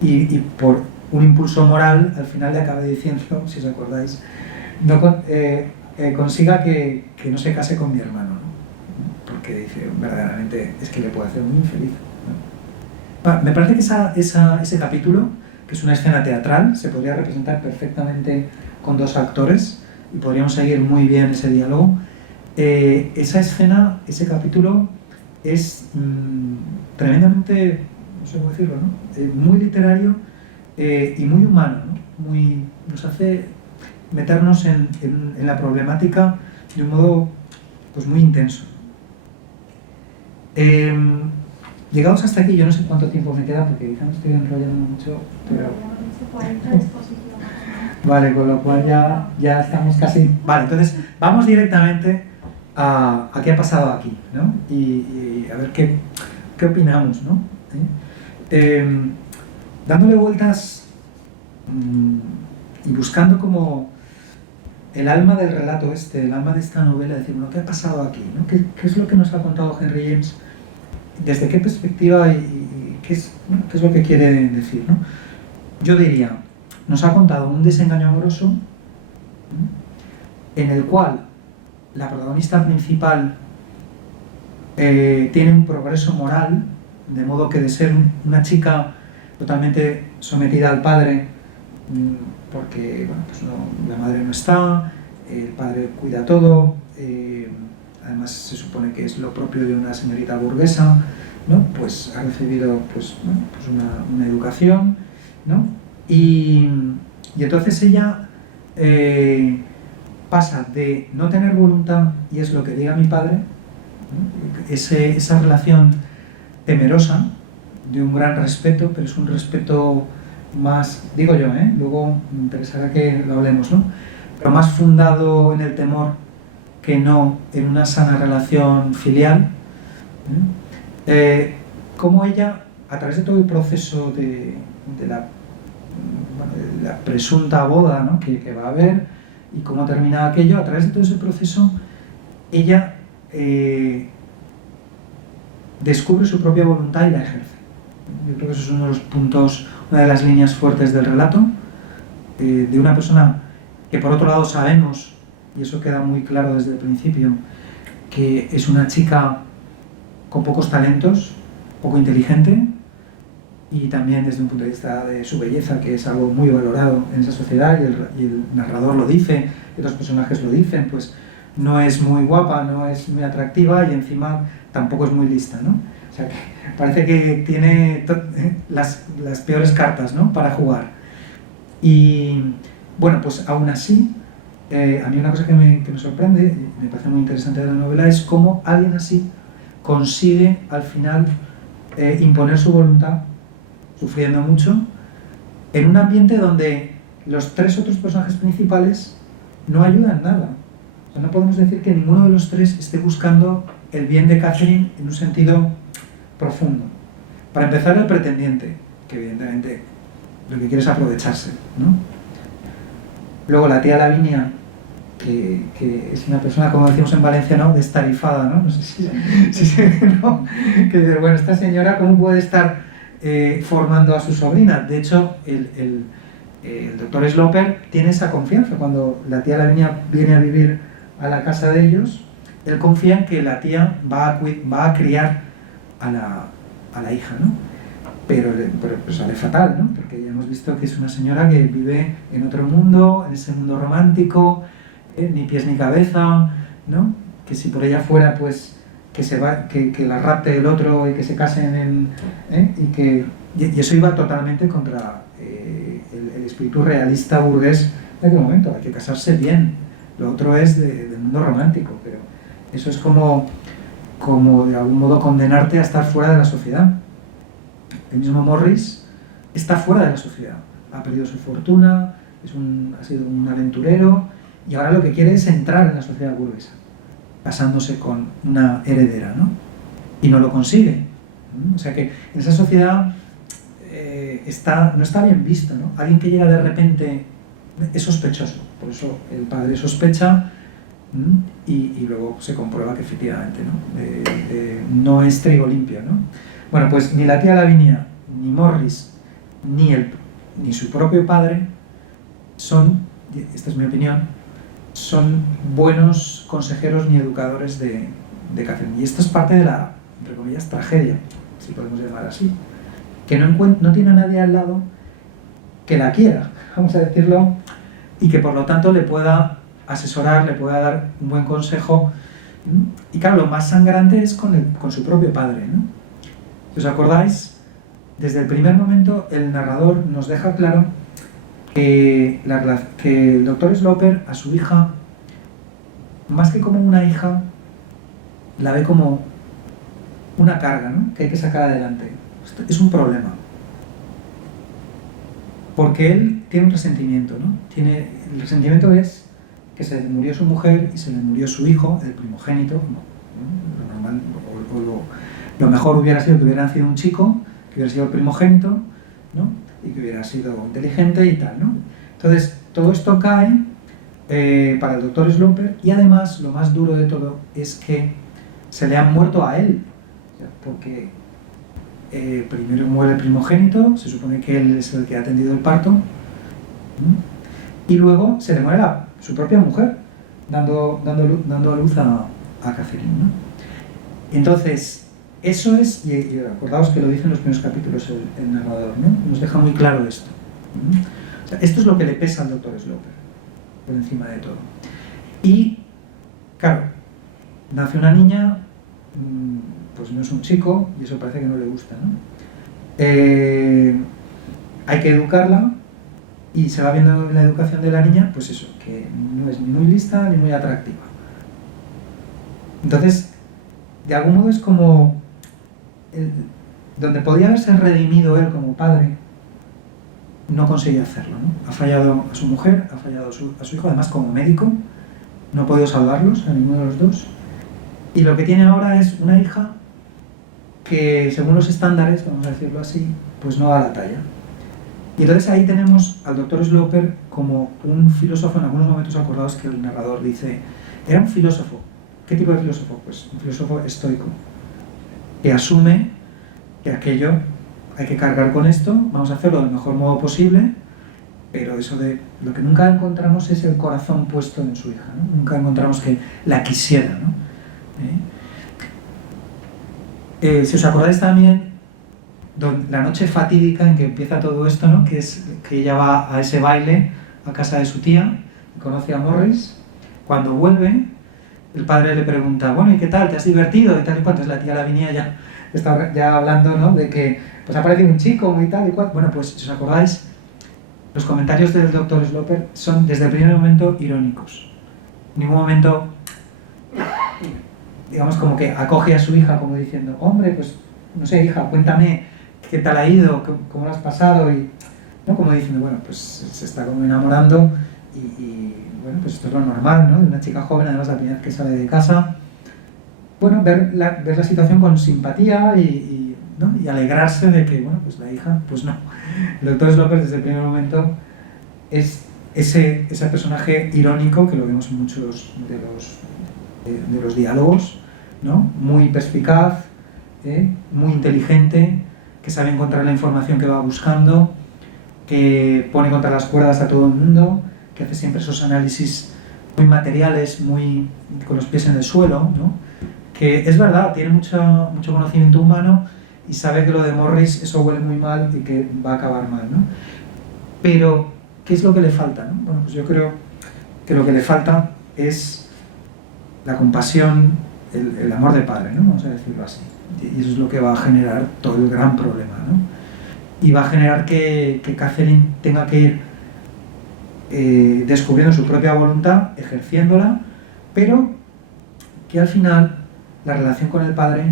Y por un impulso moral, al final le acaba diciendo, si os acordáis, consiga que no se case con mi hermano, ¿no? Porque dice, verdaderamente, es que le puede hacer muy infeliz, ¿no? Me parece que ese capítulo, que es una escena teatral, se podría representar perfectamente con 2 actores y podríamos seguir muy bien ese diálogo. Esa escena, ese capítulo es tremendamente, no sé cómo decirlo, ¿no? Muy literario y muy humano, ¿no? Nos hace meternos en la problemática de un modo pues muy intenso. Llegados hasta aquí, yo no sé cuánto tiempo me queda porque quizá me estoy enrollando mucho, pero... Vale, con lo cual ya estamos casi... Vale, entonces vamos directamente a qué ha pasado aquí, ¿no? Y a ver qué opinamos, ¿no? Dándole vueltas y buscando como el alma del relato el alma de esta novela, decir, bueno, ¿qué ha pasado aquí, ¿no? ¿Qué es lo que nos ha contado Henry James? ¿Desde qué perspectiva y qué es lo que quiere decir, ¿no? Yo diría, nos ha contado un desengaño amoroso, ¿no?, en el cual la protagonista principal tiene un progreso moral, de modo que de ser una chica totalmente sometida al padre, porque bueno, pues la madre no está, el padre cuida todo, además se supone que es lo propio de una señorita burguesa, ¿no? Pues ha recibido pues una educación, ¿no? Y entonces ella pasa de no tener voluntad, y es lo que diga mi padre, ¿no? Esa relación temerosa, de un gran respeto, pero es un respeto más, digo yo, luego me interesará que lo hablemos, ¿no? Pero más fundado en el temor que no en una sana relación filial, como ella, a través de todo el proceso de la presunta boda, ¿no?, que va a haber, y cómo termina aquello, a través de todo ese proceso, ella descubre su propia voluntad y la ejerce. Yo creo que eso es uno de los puntos, una de las líneas fuertes del relato, de una persona que por otro lado sabemos, y eso queda muy claro desde el principio, que es una chica con pocos talentos, poco inteligente, y también desde un punto de vista de su belleza, que es algo muy valorado en esa sociedad, y el narrador lo dice, y otros personajes lo dicen, pues no es muy guapa, no es muy atractiva, y encima tampoco es muy lista, ¿no? O sea, que parece que tiene las peores cartas, ¿no?, para jugar. Y bueno, pues aún así, a mí una cosa que me sorprende, y me parece muy interesante de la novela, es cómo alguien así consigue al final imponer su voluntad, sufriendo mucho, en un ambiente donde los 3 otros personajes principales no ayudan nada. O sea, no podemos decir que ninguno de los 3 esté buscando el bien de Catherine en un sentido profundo. Para empezar, el pretendiente, que evidentemente lo que quiere es aprovecharse, ¿no? Luego la tía Lavinia, que es una persona, como decimos en Valencia, ¿no?, destarifada, ¿no? No sé si ¿no? Que dice, bueno, esta señora, ¿cómo puede estar formando a su sobrina? De hecho, el doctor Sloper tiene esa confianza. Cuando la tía Lavinia viene a vivir a la casa de ellos, él confía en que la tía va a criar a la hija, ¿no? Pero sale fatal, ¿no? Porque ya hemos visto que es una señora que vive en otro mundo, en ese mundo romántico, ni pies ni cabeza, ¿no? Que si por ella fuera, pues que la rapte el otro y que se casen y eso iba totalmente contra el espíritu realista burgués de aquel momento. Hay que casarse bien, lo otro es del mundo romántico, pero eso es como de algún modo condenarte a estar fuera de la sociedad. El mismo Morris está fuera de la sociedad, ha perdido su fortuna, ha sido un aventurero, y ahora lo que quiere es entrar en la sociedad burguesa, casándose con una heredera, ¿no? Y no lo consigue. O sea que en esa sociedad no está bien visto, ¿no? Alguien que llega de repente es sospechoso, por eso el padre sospecha y luego se comprueba que efectivamente no es trigo limpio, ¿no? Bueno, pues ni la tía Lavinia, ni Morris, ni su propio padre son, esta es mi opinión, son buenos consejeros ni educadores de Catherine. Y esto es parte de la, entre comillas, tragedia, si podemos llamar así, que no tiene a nadie al lado que la quiera, vamos a decirlo, y que por lo tanto le pueda asesorar, le pueda dar un buen consejo. Y claro, lo más sangrante es con su propio padre, ¿no? Si os acordáis, desde el primer momento el narrador nos deja claro que el doctor Sloper a su hija, más que como una hija, la ve como una carga, ¿no? Que hay que sacar adelante. Esto es un problema. Porque él tiene un resentimiento, ¿no? El resentimiento es que se le murió su mujer y se le murió su hijo, el primogénito, ¿no? Lo normal, lo mejor hubiera sido que hubiera nacido un chico, que hubiera sido el primogénito, ¿no? Y que hubiera sido inteligente y tal, ¿no? Entonces, todo esto cae para el doctor Sloper y además, lo más duro de todo es que se le han muerto a él, porque primero muere el primogénito, se supone que él es el que ha atendido el parto, ¿no? Y luego se le muere su propia mujer, dando a luz a Catherine, ¿no? Y entonces, eso es, y acordaos que lo dice en los primeros capítulos el narrador, ¿no? Nos deja muy claro esto. O sea, esto es lo que le pesa al doctor Sloper, por encima de todo. Y, claro, nace una niña, pues no es un chico, y eso parece que no le gusta, ¿no? Hay que educarla, y se va viendo en la educación de la niña, pues eso, que no es ni muy lista ni muy atractiva. Entonces, de algún modo es como donde podía haberse redimido él como padre, no conseguía hacerlo, ¿no? Ha fallado a su mujer, ha fallado a su hijo, además como médico, no ha podido salvarlos a ninguno de los dos. Y lo que tiene ahora es una hija que, según los estándares, vamos a decirlo así, pues no da la talla. Y entonces ahí tenemos al doctor Sloper como un filósofo, en algunos momentos acordados que el narrador dice, era un filósofo. ¿Qué tipo de filósofo? Pues un filósofo estoico, que asume que aquello hay que cargar con esto, vamos a hacerlo del mejor modo posible, pero eso de lo que nunca encontramos es el corazón puesto en su hija, ¿no? Nunca encontramos que la quisiera, ¿no? Si os acordáis también, la noche fatídica en que empieza todo esto, ¿no? Que es que ella va a ese baile a casa de su tía, conoce a Morris, cuando vuelve, el padre le pregunta, bueno, ¿y qué tal? ¿Te has divertido? Y tal y cual. Entonces la tía Lavinia ya está ya hablando, ¿no? De que pues aparece un chico y tal y cual. Bueno, pues si os acordáis, los comentarios del doctor Sloper son desde el primer momento irónicos. En ningún momento, digamos, como que acoge a su hija como diciendo, hombre, pues no sé, hija, cuéntame qué tal ha ido, cómo lo has pasado, y no como diciendo, bueno, pues se está como enamorando y bueno, pues esto es lo normal, ¿no? De una chica joven, además la primera vez que sale de casa, bueno, ver la situación con simpatía ¿no? Y alegrarse de que, bueno, pues la hija, pues no. El doctor Sloper desde el primer momento es ese personaje irónico que lo vemos en muchos de los diálogos, ¿no? Muy perspicaz, muy inteligente, que sabe encontrar la información que va buscando, que pone contra las cuerdas a todo el mundo, que hace siempre esos análisis muy materiales, muy con los pies en el suelo, ¿no? Que es verdad, tiene mucho conocimiento humano y sabe que lo de Morris eso huele muy mal y que va a acabar mal, ¿no? Pero, ¿qué es lo que le falta, ¿no? Bueno, pues yo creo que lo que le falta es la compasión, el amor de padre, ¿no? Vamos a decirlo así. Y eso es lo que va a generar todo el gran problema, ¿no? Y va a generar que Catherine tenga que ir descubriendo su propia voluntad, ejerciéndola, pero que al final la relación con el padre,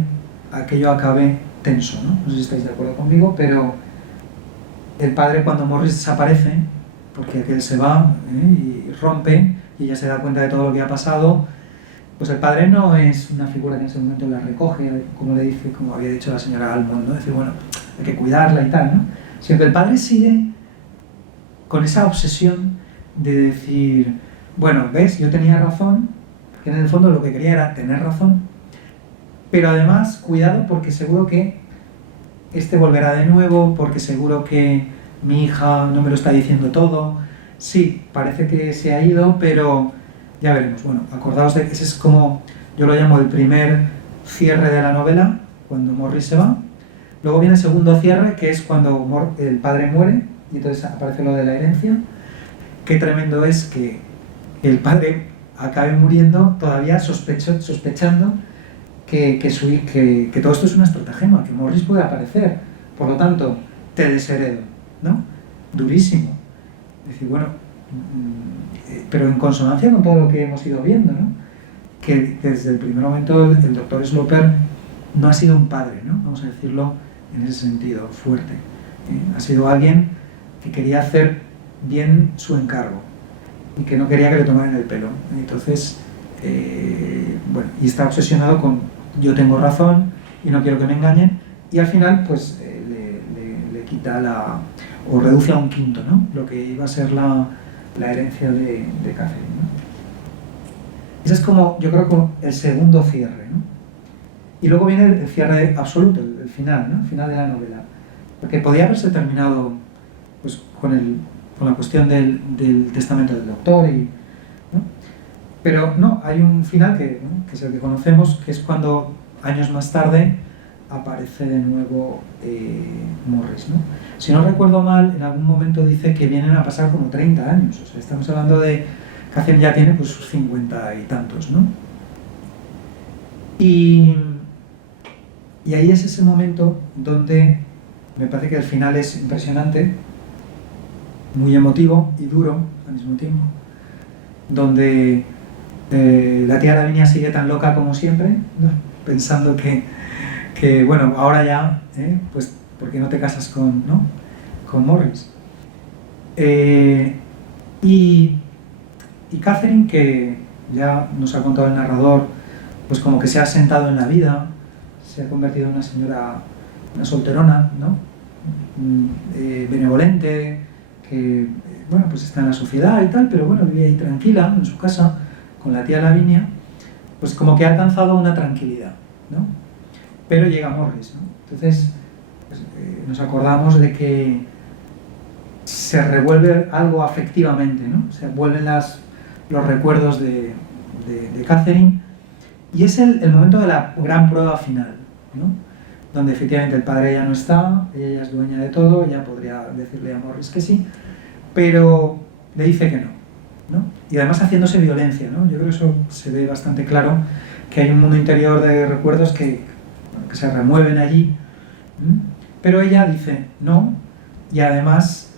aquello acabe tenso, ¿no? No sé si estáis de acuerdo conmigo, pero el padre, cuando Morris desaparece, porque aquel se va y rompe, y ella se da cuenta de todo lo que ha pasado, pues el padre no es una figura que en ese momento la recoge, como le dice, como había dicho la señora Almond, ¿no? Decir, bueno, hay que cuidarla y tal, ¿no? sino que el padre sigue con esa obsesión de decir, bueno, ves, yo tenía razón, que en el fondo lo que quería era tener razón, pero además, cuidado, porque seguro que este volverá de nuevo, porque seguro que mi hija no me lo está diciendo todo. Sí, parece que se ha ido, pero ya veremos. Bueno, acordaos de que ese es como, yo lo llamo el primer cierre de la novela, cuando Morris se va. Luego viene el segundo cierre, que es cuando el padre muere, y entonces aparece lo de la herencia. Qué tremendo es que el padre acabe muriendo todavía sospechando que todo esto es una estratagema, que Morris puede aparecer, por lo tanto, te desheredo, ¿no? Durísimo. Es decir, bueno, pero en consonancia con todo lo que hemos ido viendo, ¿no? Que desde el primer momento el doctor Sloper no ha sido un padre, ¿no? Vamos a decirlo en ese sentido, fuerte. Ha sido alguien que quería hacer bien su encargo y que no quería que le tomaran el pelo. Entonces, bueno, y está obsesionado con yo tengo razón y no quiero que me engañen, y al final pues le quita o reduce a un quinto, ¿no? Lo que iba a ser la herencia de Catherine, ¿no? Ese es como, yo creo, como el segundo cierre, ¿no? Y luego viene el cierre absoluto, el final, ¿no? El final de la novela, porque podía haberse terminado pues con la cuestión del testamento del doctor, ¿no? Pero no, hay un final que es el que conocemos, que es cuando años más tarde aparece de nuevo Morris, ¿no? Si no recuerdo mal, en algún momento dice que vienen a pasar como 30 años, o sea, estamos hablando de que Catherine ya tiene pues sus 50 y tantos, ¿no? Y ahí es ese momento donde me parece que el final es impresionante, muy emotivo y duro al mismo tiempo, donde la tía Lavinia sigue tan loca como siempre, ¿no? Pensando que bueno, ahora ya, pues, ¿por qué no te casas con Morris? Y Catherine, que ya nos ha contado el narrador, pues como que se ha asentado en la vida, se ha convertido en una señora, una solterona, ¿no? Benevolente, que bueno, pues está en la sociedad y tal, pero bueno, vive ahí tranquila en su casa con la tía Lavinia, pues como que ha alcanzado una tranquilidad, ¿no? Pero llega Morris, ¿no? Entonces pues, nos acordamos de que se revuelve algo afectivamente, ¿no? Se vuelven los recuerdos de Catherine, y es el momento de la gran prueba final, ¿no? Donde efectivamente el padre ya no está, ella ya es dueña de todo, ella podría decirle a Morris que sí, pero le dice que ¿no? Y además haciéndose violencia, ¿no? Yo creo que eso se ve bastante claro, que hay un mundo interior de recuerdos que se remueven allí, pero ella dice no, y además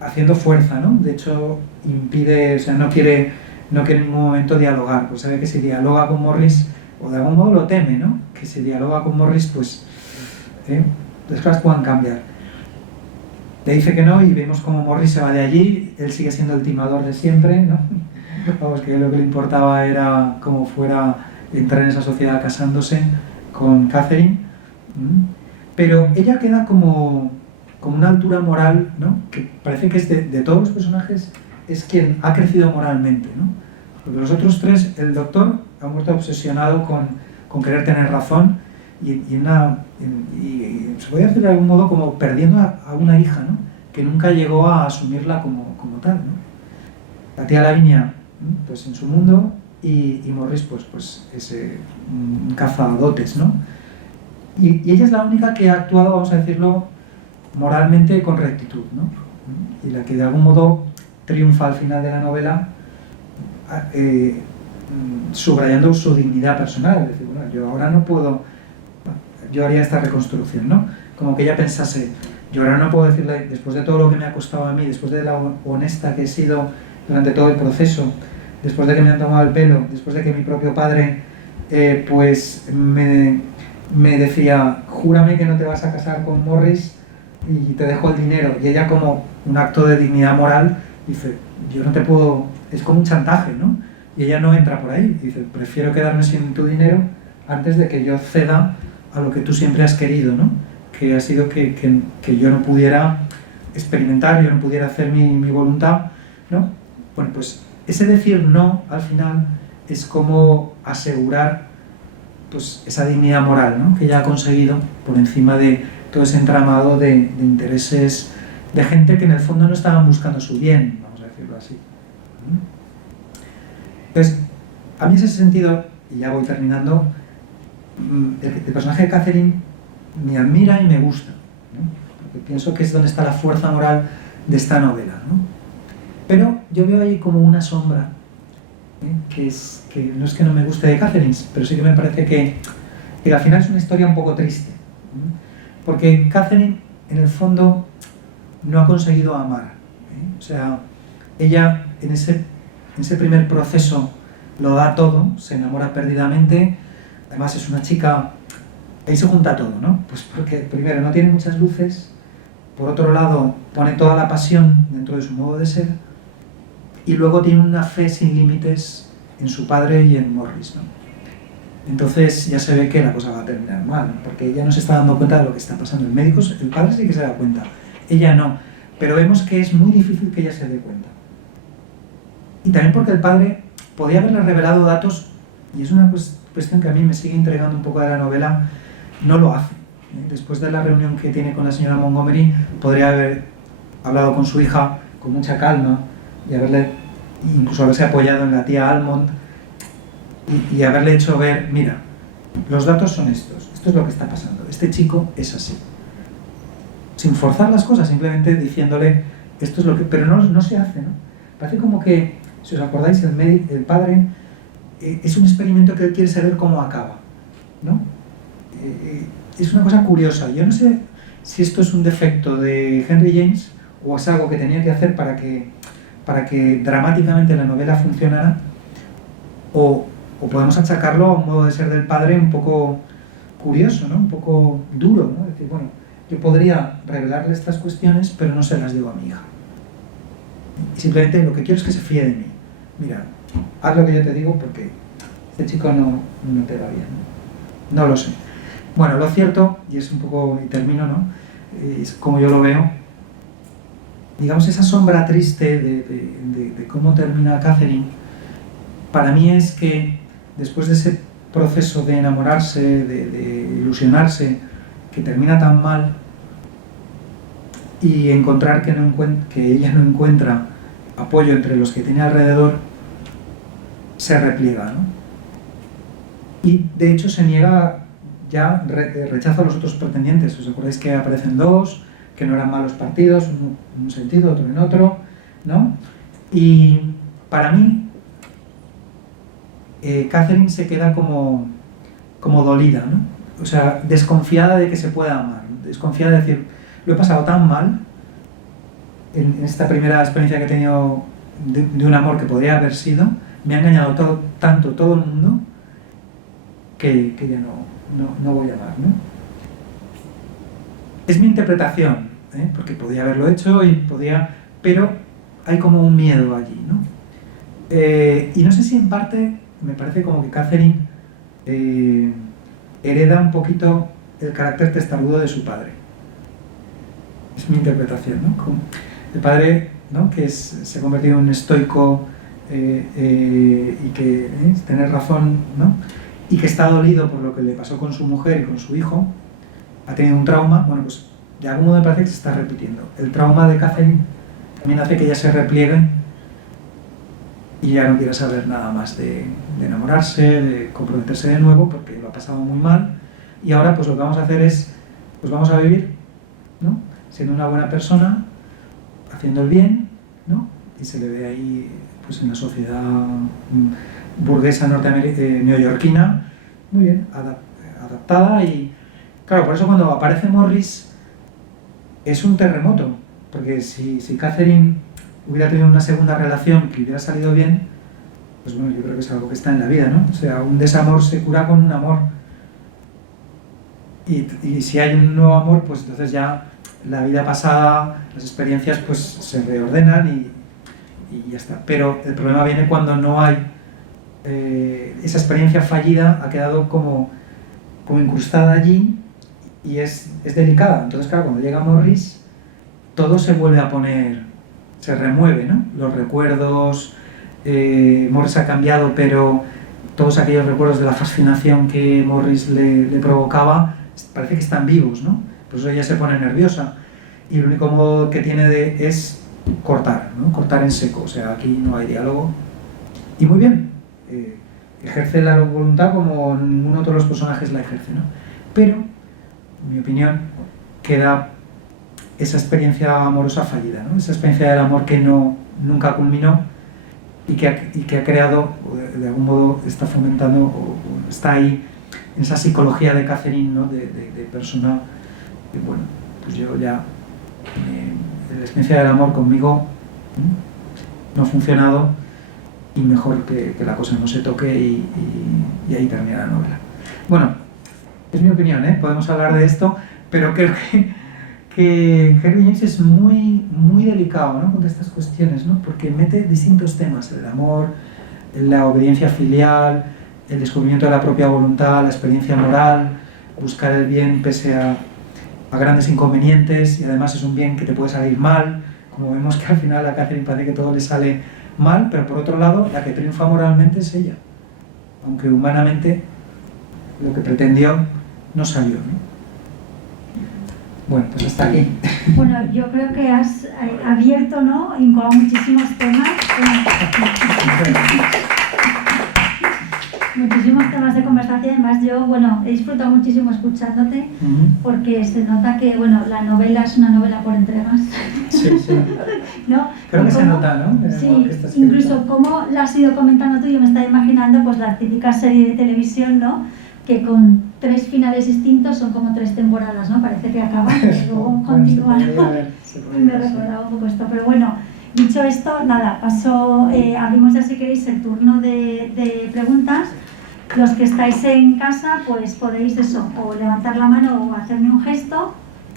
haciendo fuerza, ¿no? De hecho impide, o sea, no quiere en ningún momento dialogar, pues sabe que si dialoga con Morris, o de algún modo lo teme, ¿no? Que si dialoga con Morris, pues las cosas puedan cambiar. Le dice que no, y vemos como Morris se va de allí, él sigue siendo el timador de siempre, ¿no? Vamos, que lo que le importaba era cómo fuera entrar en esa sociedad casándose con Catherine, pero ella queda como una altura moral, ¿no? Que parece que es de todos los personajes es quien ha crecido moralmente, ¿no? Porque los otros tres, el doctor ha muerto obsesionado con querer tener razón y se puede hacer de algún modo como perdiendo a una hija, ¿no? Que nunca llegó a asumirla como tal, ¿no? La tía Lavinia, pues en su mundo, y Morris pues ese cazadotes, ¿no? Y ella es la única que ha actuado, vamos a decirlo, moralmente con rectitud, ¿no? Y la que de algún modo triunfa al final de la novela, subrayando su dignidad personal, es decir, bueno, yo ahora no puedo, yo haría esta reconstrucción, ¿no? Como que ella pensase, yo ahora no puedo decirle, después de todo lo que me ha costado a mí, después de la honesta que he sido durante todo el proceso, después de que me han tomado el pelo, después de que mi propio padre pues me decía, júrame que no te vas a casar con Morris y te dejo el dinero, y ella como un acto de dignidad moral dice, yo no te puedo, es como un chantaje, ¿no? Y ella no entra por ahí, dice, prefiero quedarme sin tu dinero antes de que yo ceda a lo que tú siempre has querido, ¿no? Que ha sido que yo no pudiera experimentar, yo no pudiera hacer mi voluntad, ¿no? Bueno, pues ese decir no, al final, es como asegurar pues, esa dignidad moral, ¿no? Que ella ha conseguido por encima de todo ese entramado de intereses de gente que en el fondo no estaban buscando su bien, vamos a decirlo así. Entonces, a mí ese sentido, y ya voy terminando, el personaje de Catherine me admira y me gusta, ¿no? Porque pienso que es donde está la fuerza moral de esta novela, ¿no? Pero yo veo ahí como una sombra, que no es que no me guste de Catherine, pero sí que me parece que al final es una historia un poco triste, porque Catherine en el fondo no ha conseguido amar, o sea, ella en ese primer proceso lo da todo, se enamora perdidamente, además es una chica, ahí se junta todo, ¿no? Pues porque primero no tiene muchas luces, por otro lado pone toda la pasión dentro de su modo de ser, y luego tiene una fe sin límites en su padre y en Morris, ¿no? Entonces ya se ve que la cosa va a terminar mal, ¿no? Porque ella no se está dando cuenta de lo que está pasando. El padre sí que se da cuenta, ella no, pero vemos que es muy difícil que ella se dé cuenta. Y también porque el padre podía haberle revelado datos, y es una cuestión que a mí me sigue intrigando un poco de la novela, no lo hace. Después de la reunión que tiene con la señora Montgomery, podría haber hablado con su hija con mucha calma, y incluso haberse apoyado en la tía Almond y haberle hecho ver, mira, los datos son estos, esto es lo que está pasando, este chico es así. Sin forzar las cosas, simplemente diciéndole, esto es lo que... Pero no se hace, ¿no? Parece como que, si os acordáis, el padre es un experimento que él quiere saber cómo acaba, ¿no? Es una cosa curiosa. Yo no sé si esto es un defecto de Henry James o es algo que tenía que hacer para que dramáticamente la novela funcionara, o podemos achacarlo a un modo de ser del padre un poco curioso, ¿no? Un poco duro, ¿no? Es decir, bueno, yo podría revelarle estas cuestiones, pero no se las digo a mi hija. Y simplemente lo que quiero es que se fíe de mí. Mira, haz lo que yo te digo porque este chico no te va bien. No lo sé. Bueno, lo cierto, y es un poco, y termino, ¿no? Es como yo lo veo, digamos, esa sombra triste de cómo termina Catherine, para mí es que después de ese proceso de enamorarse, de ilusionarse, que termina tan mal, y encontrar que ella no encuentra apoyo entre los que tiene alrededor, se repliega, ¿no? Y de hecho se niega, ya rechaza a los otros pretendientes. ¿Os acordáis que aparecen dos, que no eran malos partidos, uno en un sentido, otro en otro, ¿no? Y para mí, Catherine se queda como dolida, ¿no? O sea, desconfiada de que se pueda amar, desconfiada de decir, lo he pasado tan mal en esta primera experiencia que he tenido de un amor que podría haber sido, me ha engañado tanto todo el mundo que ya no voy a amar, ¿no? Es mi interpretación, porque podía haberlo hecho pero hay como un miedo allí, ¿no? Y no sé si en parte me parece como que Catherine hereda un poquito el carácter testarudo de su padre. Es mi interpretación, ¿no? El padre, ¿no? Que se ha convertido en un estoico y que tener razón, ¿no? Y que está dolido por lo que le pasó con su mujer y con su hijo, ha tenido un trauma. Bueno, pues de algún modo me parece que se está repitiendo. El trauma de Catherine también hace que ella se repliegue y ya no quiera saber nada más de enamorarse, de comprometerse de nuevo, porque lo ha pasado muy mal, y ahora pues lo que vamos a hacer es, pues vamos a vivir, ¿no? Siendo una buena persona, haciendo el bien, ¿no? Y se le ve ahí pues en la sociedad burguesa neoyorquina, muy bien, adaptada. Y claro, por eso cuando aparece Morris es un terremoto, porque si Catherine hubiera tenido una segunda relación que hubiera salido bien, pues bueno, yo creo que es algo que está en la vida, ¿no? O sea, un desamor se cura con un amor, y si hay un nuevo amor, pues entonces ya la vida pasada, las experiencias pues se reordenan y ya está. Pero el problema viene cuando no hay esa experiencia fallida, ha quedado como incrustada allí y es delicada. Entonces claro, cuando llega Morris todo se vuelve a poner, se remueve, ¿no? Los recuerdos, Morris ha cambiado, pero todos aquellos recuerdos de la fascinación que Morris le provocaba, parece que están vivos, ¿no? Por eso ella se pone nerviosa. Y el único modo que tiene es cortar, ¿no? Cortar en seco, o sea, aquí no hay diálogo. Y muy bien, ejerce la voluntad como ninguno de los personajes la ejerce, ¿no? Pero, en mi opinión, queda esa experiencia amorosa fallida, ¿no? Esa experiencia del amor que nunca culminó y que ha creado, de algún modo está fomentando, o está ahí, en esa psicología de Catherine, ¿no? de persona, y bueno, pues yo ya, la experiencia del amor conmigo no ha funcionado, y mejor que la cosa no se toque y ahí termina la novela. Bueno, es mi opinión, podemos hablar de esto, pero creo que Henry James es muy, muy delicado, ¿no? Con estas cuestiones, ¿no? Porque mete distintos temas: el amor, la obediencia filial, el descubrimiento de la propia voluntad, la experiencia moral, buscar el bien pese a grandes inconvenientes, y además es un bien que te puede salir mal, como vemos que al final a Catherine parece que todo le sale mal, pero por otro lado la que triunfa moralmente es ella, aunque humanamente lo que pretendió no salió, ¿no? Bueno, pues hasta aquí. Bueno, yo creo que has abierto, ¿no? Incluido muchísimos temas. Muchísimos temas de conversación. Además, yo, he disfrutado muchísimo escuchándote, porque se nota que, la novela es una novela por entregas. Sí, sí. ¿No? Creo que se nota, ¿no? Sí, incluso como la has ido comentando tú, yo me estaba imaginando pues la típica serie de televisión, ¿no? Que con 3 finales distintos son como 3 temporadas, ¿no? Parece que acaban y luego continúan. Me recordaba un poco esto, pero bueno, dicho esto, nada, abrimos ya si queréis el turno de preguntas. Los que estáis en casa, pues podéis o levantar la mano o hacerme un gesto,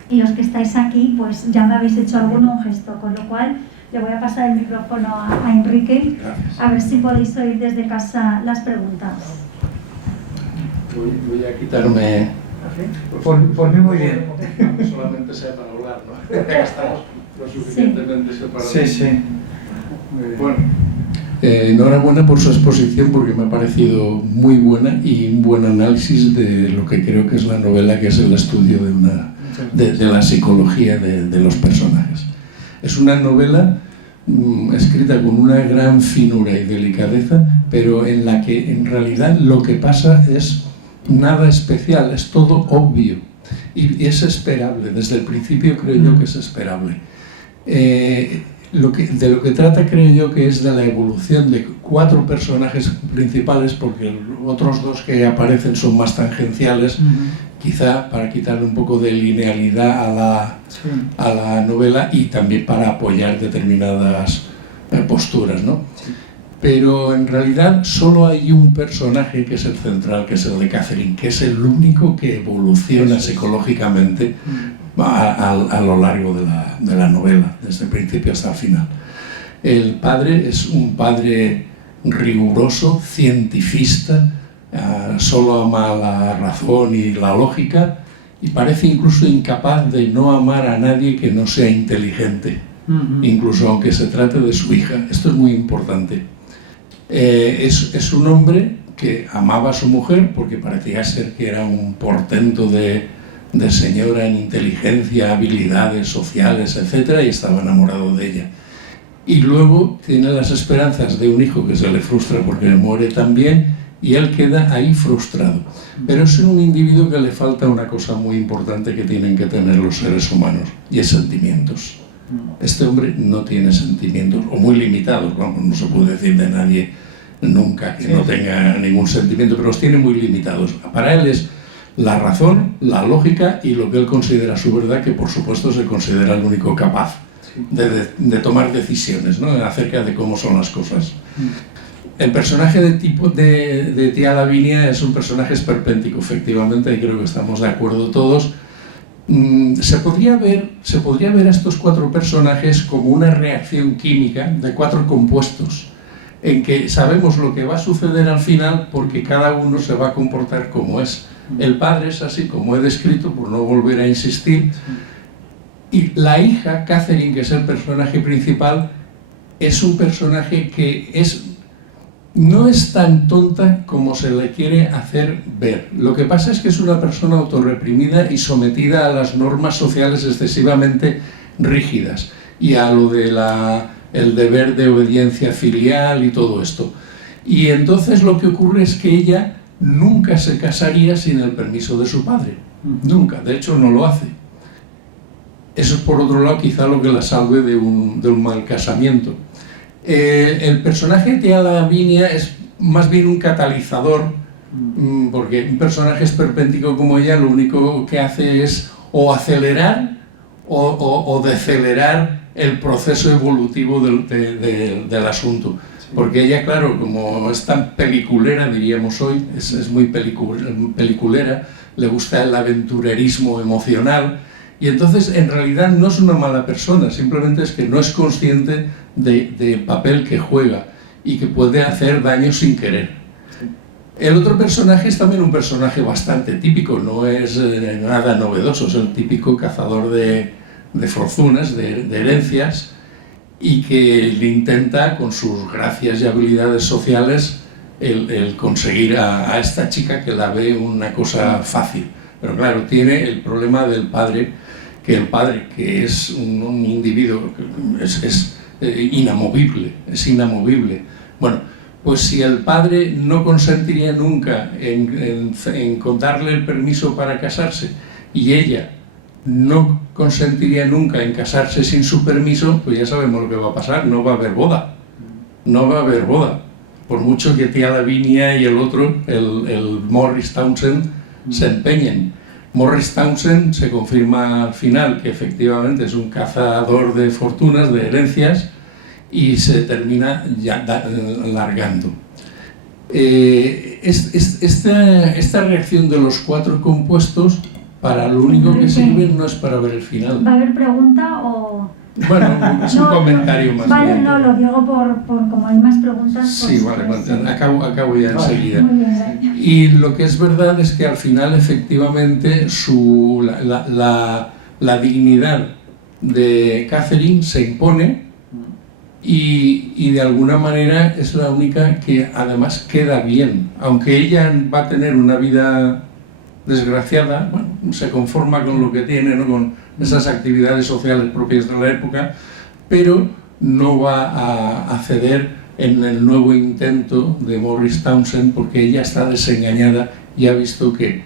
y los que estáis aquí, pues ya me habéis hecho alguno un gesto, con lo cual le voy a pasar el micrófono a Enrique. Gracias. A ver si podéis oír desde casa las preguntas. Voy a quitarme... Por mí muy bien. Solamente sea para hablar, ¿no? Ya estamos lo suficientemente separados. Sí, sí. Bueno, enhorabuena por su exposición, porque me ha parecido muy buena y un buen análisis de lo que creo que es la novela, que es el estudio de la psicología de los personajes. Es una novela escrita con una gran finura y delicadeza, pero en la que en realidad lo que pasa es nada especial, es todo obvio y es esperable. Desde el principio creo yo que es esperable. De lo que trata, creo yo, que es de la evolución de 4 personajes principales, porque los otros 2 que aparecen son más tangenciales, quizá para quitarle un poco de linealidad a la novela y también para apoyar determinadas posturas, ¿no? Sí. Pero en realidad solo hay un personaje que es el central, que es el de Catherine, que es el único que evoluciona psicológicamente a lo largo de la novela, desde el principio hasta el final. El padre es un padre riguroso, cientifista, solo ama la razón y la lógica, y parece incluso incapaz de no amar a nadie que no sea inteligente, incluso aunque se trate de su hija. Esto es muy importante. Es un hombre que amaba a su mujer porque parecía ser que era un portento de señora en inteligencia, habilidades sociales, etc., y estaba enamorado de ella. Y luego tiene las esperanzas de un hijo que se le frustra porque le muere también, y él queda ahí frustrado. Pero es un individuo que le falta una cosa muy importante que tienen que tener los seres humanos, y es sentimientos. Este hombre no tiene sentimientos, o muy limitados, vamos, no se puede decir de nadie nunca que no tenga ningún sentimiento, pero los tiene muy limitados. Para él es la razón, la lógica y lo que él considera su verdad, que por supuesto se considera el único capaz de tomar decisiones, ¿no?, acerca de cómo son las cosas. El personaje de tía Lavinia es un personaje esperpéntico, efectivamente, y creo que estamos de acuerdo todos. Se podría ver a estos 4 personajes como una reacción química de 4 compuestos, en que sabemos lo que va a suceder al final porque cada uno se va a comportar como es. El padre es así, como he descrito, por no volver a insistir. Y la hija, Catherine, que es el personaje principal, es un personaje que no es tan tonta como se le quiere hacer ver. Lo que pasa es que es una persona autorreprimida y sometida a las normas sociales excesivamente rígidas y a lo de el deber de obediencia filial y todo esto. Y entonces lo que ocurre es que ella nunca se casaría sin el permiso de su padre. Nunca, de hecho no lo hace. Eso es, por otro lado, quizá lo que la salve de un mal casamiento. El personaje de Tía Lavinia es más bien un catalizador, porque un personaje esperpéntico como ella lo único que hace es o acelerar o decelerar el proceso evolutivo del asunto. Porque ella, claro, como es tan peliculera, diríamos hoy, es muy peliculera, le gusta el aventurerismo emocional, y entonces en realidad no es una mala persona, simplemente es que no es consciente del papel que juega y que puede hacer daño sin querer. El otro personaje es también un personaje bastante típico, no es nada novedoso, es el típico cazador de fortunas, de herencias, y que le intenta, con sus gracias y habilidades sociales, el conseguir a esta chica que la ve una cosa fácil. Pero claro, tiene el problema del padre, que es un individuo, es inamovible. Bueno, pues si el padre no consentiría nunca en darle el permiso para casarse, y ella no consentiría nunca en casarse sin su permiso, pues ya sabemos lo que va a pasar, no va a haber boda. No va a haber boda. Por mucho que Tía Lavinia y el otro, el Morris Townsend, se empeñen. Morris Townsend se confirma al final que efectivamente es un cazador de fortunas, de herencias, y se termina ya largando. Esta reacción de los cuatro compuestos, para lo único que sirven no es para ver el final. ¿Va a haber pregunta o...? Bueno, es un comentario más. Vale, bien. No, lo digo por como hay más preguntas. Sí, vale, acabo ya enseguida. Muy bien. Y lo que es verdad es que al final, efectivamente, la dignidad de Catherine se impone y de alguna manera es la única que además queda bien. Aunque ella va a tener una vida desgraciada, bueno, se conforma con lo que tiene, ¿no? Con esas actividades sociales propias de la época, pero no va a ceder en el nuevo intento de Morris Townsend, porque ella está desengañada y ha visto que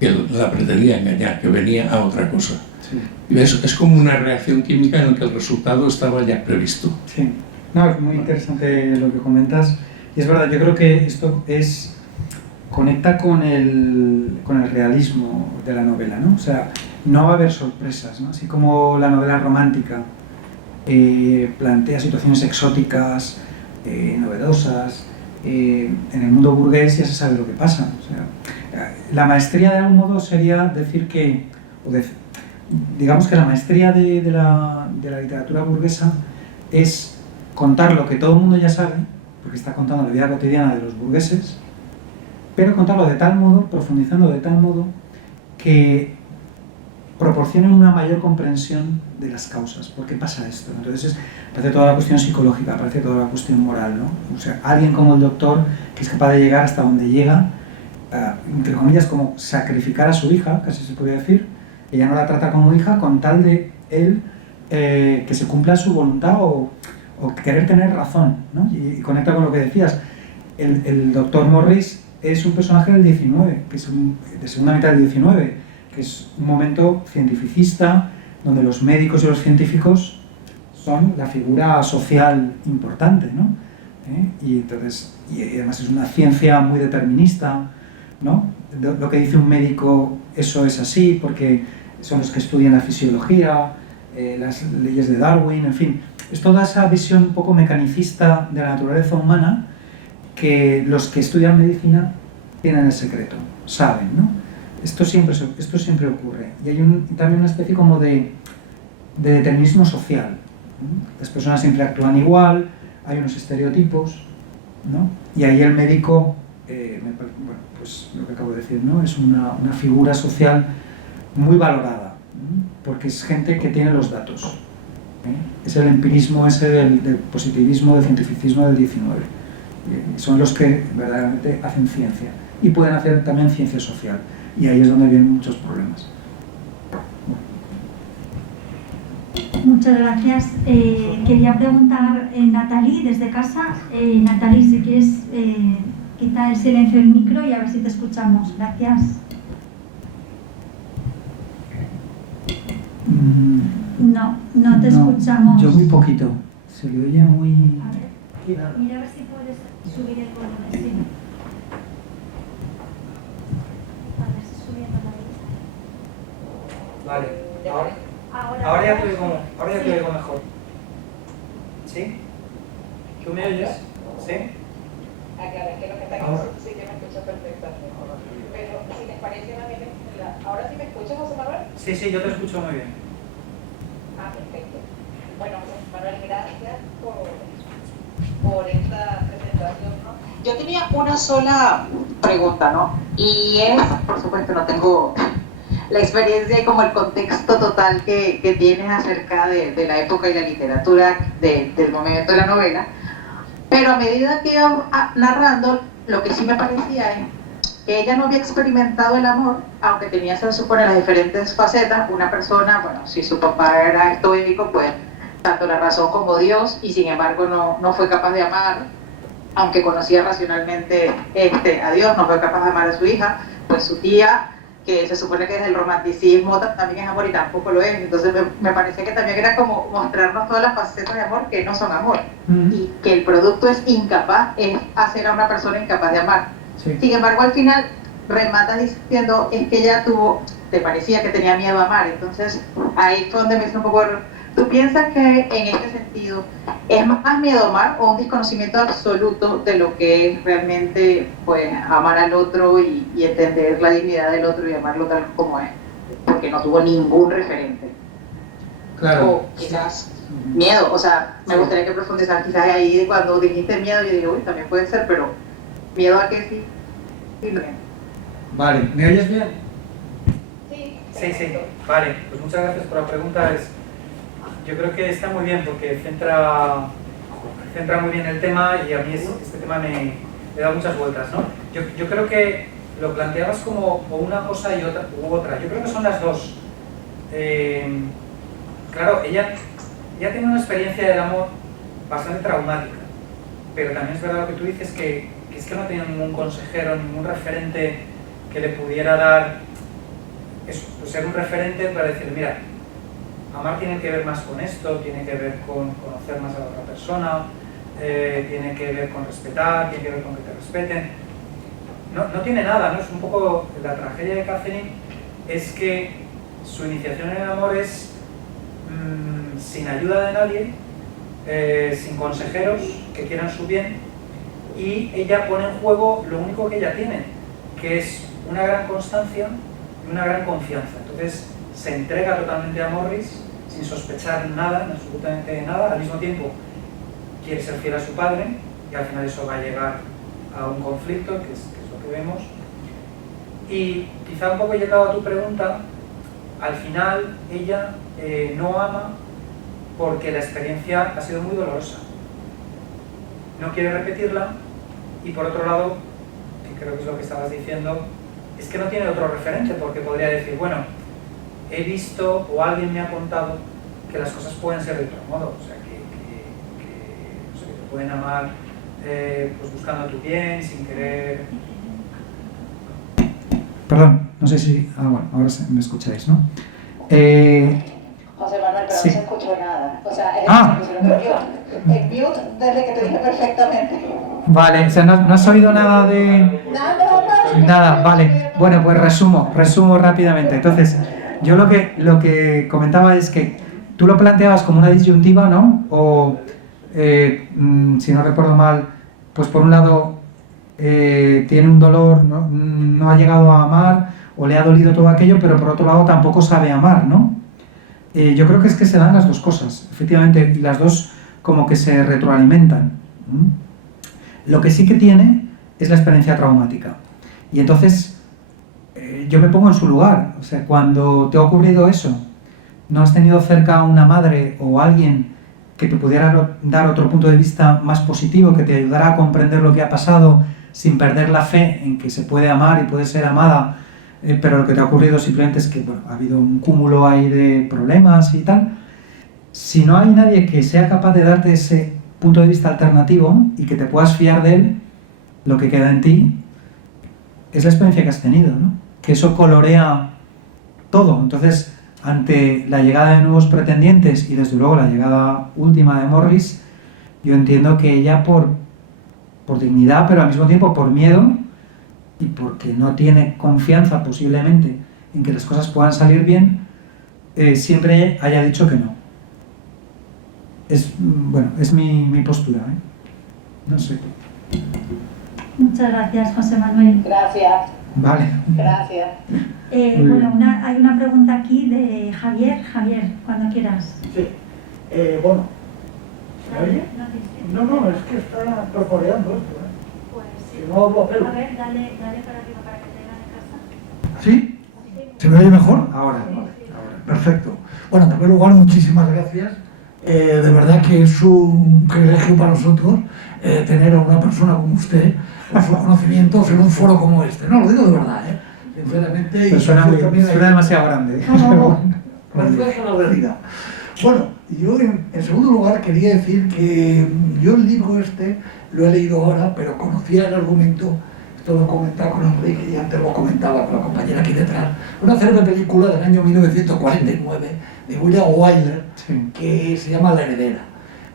la pretendía engañar, que venía a otra cosa. Sí. Y es como una reacción química en la que el resultado estaba ya previsto. Sí, no, es muy interesante lo que comentas, y es verdad, yo creo que esto conecta con el realismo de la novela, ¿no? O sea, no va a haber sorpresas, ¿no? Así como la novela romántica plantea situaciones exóticas, novedosas, en el mundo burgués ya se sabe lo que pasa. O sea, la maestría de algún modo sería decir que, digamos que la maestría de la literatura burguesa es contar lo que todo el mundo ya sabe, porque está contando la vida cotidiana de los burgueses, pero contarlo de tal modo, profundizando de tal modo, que proporcionen una mayor comprensión de las causas. ¿Por qué pasa esto? Entonces aparece toda la cuestión psicológica, aparece toda la cuestión moral, ¿no? O sea, alguien como el doctor, que es capaz de llegar hasta donde llega, entre comillas, como sacrificar a su hija, casi se podría decir. Ella no la trata como hija con tal de él que se cumpla su voluntad o querer tener razón, ¿no? Y conecta con lo que decías. El doctor Morris es un personaje del 19, que es de segunda mitad del 19, que es un momento cientificista, donde los médicos y los científicos son la figura social importante, ¿no? Y además es una ciencia muy determinista, ¿no? Lo que dice un médico, eso es así, porque son los que estudian la fisiología, las leyes de Darwin, en fin. Es toda esa visión un poco mecanicista de la naturaleza humana que los que estudian medicina tienen el secreto, saben, ¿no? Esto siempre ocurre. Y hay también una especie como de determinismo social, ¿no? Las personas siempre actúan igual, hay unos estereotipos, ¿no? Y ahí el médico, pues lo que acabo de decir, ¿no? Es una figura social muy valorada, ¿no? porque es gente que tiene los datos. Es el empirismo ese del positivismo, del cientificismo del 19. Son los que verdaderamente hacen ciencia y pueden hacer también ciencia social, y ahí es donde vienen muchos problemas. Muchas gracias. Quería preguntar, Nathalie, desde casa. Nathalie, si quieres quitar el silencio del micro y a ver si te escuchamos. Gracias. No te escuchamos. Yo muy poquito. Se le oye muy... A ver, mira a ver si puedes subir el volumen. Sí. A ver si subiendo la vista. Vale. Ahora ya te oigo mejor. ¿Sí? ¿Tú me oyes? ¿Sí? Aclarar que lo que está aquí sí que me escucha perfectamente. Pero si les parece, ¿ahora sí me escuchas, José Manuel? Sí, yo te escucho muy bien. Ah, perfecto. Bueno, José Manuel, gracias por esta presentación, ¿no? Yo tenía una sola pregunta, ¿no? Y es, por supuesto, no tengo la experiencia y como el contexto total que tienes acerca de la época y la literatura del momento de la novela, pero a medida que iba narrando, lo que sí me parecía es que ella no había experimentado el amor, aunque tenía, se supone, las diferentes facetas. Una persona, bueno, si su papá era estoico, pues tanto la razón como Dios, y sin embargo no fue capaz de amar, aunque conocía racionalmente a Dios, no fue capaz de amar a su hija. Pues su tía, que se supone que desde el romanticismo también es amor y tampoco lo es. Entonces me parece que también era como mostrarnos todas las facetas de amor que no son amor, y que el producto es hacer a una persona incapaz de amar. Sí. Sin embargo, al final rematas diciendo es que ella te parecía que tenía miedo a amar. Entonces ahí fue donde me hizo un poco... ¿Tú piensas que en este sentido es más miedo a amar o un desconocimiento absoluto de lo que es realmente, pues, amar al otro y entender la dignidad del otro y amarlo tal como es? Porque no tuvo ningún referente. Claro. O quizás miedo, o sea, me gustaría que profundizaras quizás ahí cuando dijiste miedo, yo digo, uy, también puede ser, pero miedo a que sí. Vale, ¿me oyes bien? Sí. Vale, pues muchas gracias por la pregunta. Yo creo que está muy bien porque centra muy bien el tema, y a mí este tema me da muchas vueltas, ¿no? Yo creo que lo planteabas como una cosa y otra. Yo creo que son las dos. Claro, ella tiene una experiencia del amor bastante traumática, pero también es verdad lo que tú dices, que es que no tenía ningún consejero, ningún referente que le pudiera dar eso, pues ser un referente para decir, mira, amar tiene que ver más con esto, tiene que ver con conocer más a la otra persona, tiene que ver con respetar, tiene que ver con que te respeten. No tiene nada, ¿no? Es un poco la tragedia de Catherine, es que su iniciación en el amor es sin ayuda de nadie, sin consejeros que quieran su bien, y ella pone en juego lo único que ella tiene, que es una gran constancia y una gran confianza. Entonces se entrega totalmente a Morris sin sospechar nada, absolutamente nada. Al mismo tiempo quiere ser fiel a su padre, y al final eso va a llegar a un conflicto, que es lo que vemos. Y quizá un poco llegado a tu pregunta, al final ella no ama porque la experiencia ha sido muy dolorosa. No quiere repetirla, y por otro lado, que creo que es lo que estabas diciendo, es que no tiene otro referente, porque podría decir, bueno, he visto o alguien me ha contado que las cosas pueden ser de otro modo, o sea, que te pueden amar pues buscando tu bien, sin querer... Perdón, no sé si... bueno, ahora me escucháis, ¿no? José Manuel, pero sí. No se escuchó nada. O sea, en mute desde que te dije perfectamente. Vale, o sea, ¿no has oído nada de...? Nada, vale. Bueno, pues resumo rápidamente. Entonces, yo lo que comentaba es que tú lo planteabas como una disyuntiva, ¿no? O, si no recuerdo mal, pues por un lado tiene un dolor, no ha llegado a amar, o le ha dolido todo aquello, pero por otro lado tampoco sabe amar, ¿no? Yo creo que es que se dan las dos cosas, efectivamente, las dos como que se retroalimentan. Lo que sí que tiene es la experiencia traumática. Y entonces yo me pongo en su lugar, o sea, cuando te ha ocurrido eso, ¿No has tenido cerca a una madre o alguien que te pudiera dar otro punto de vista más positivo, que te ayudara a comprender lo que ha pasado sin perder la fe en que se puede amar y puede ser amada, pero lo que te ha ocurrido simplemente es que bueno, ha habido un cúmulo ahí de problemas y tal? Si no hay nadie que sea capaz de darte ese punto de vista alternativo y que te puedas fiar de él, lo que queda en ti es la experiencia que has tenido, ¿no? Que eso colorea todo. Entonces, ante la llegada de nuevos pretendientes y desde luego la llegada última de Morris, yo entiendo que ella por dignidad, pero al mismo tiempo por miedo y porque no tiene confianza posiblemente en que las cosas puedan salir bien, siempre haya dicho que no. Es mi postura, ¿eh? No sé. Muchas gracias, José Manuel. Gracias. Vale. Gracias. Bueno, hay una pregunta aquí de Javier. Javier, cuando quieras. Sí. Bueno, ¿se oye? No, es que está torporeando esto, ¿eh? Pues sí. Si no hablo a pelo. A ver, dale para arriba para que te vean en casa. ¿Sí? ¿Se me oye mejor? Ahora. Perfecto. Bueno, en primer lugar, muchísimas gracias. De verdad que es un privilegio para nosotros tener a una persona como usted, con sus conocimientos, en un foro como este. No, lo digo de verdad, sinceramente. Pero suena demasiado grande. No. Refleja la realidad. Bueno, yo en segundo lugar quería decir que yo el libro este lo he leído ahora, pero conocía el argumento. Esto lo comentaba con Enrique y antes lo comentaba con la compañera aquí detrás. Una célebre película del año 1949 de William Wyler, Sí. que se llama La heredera.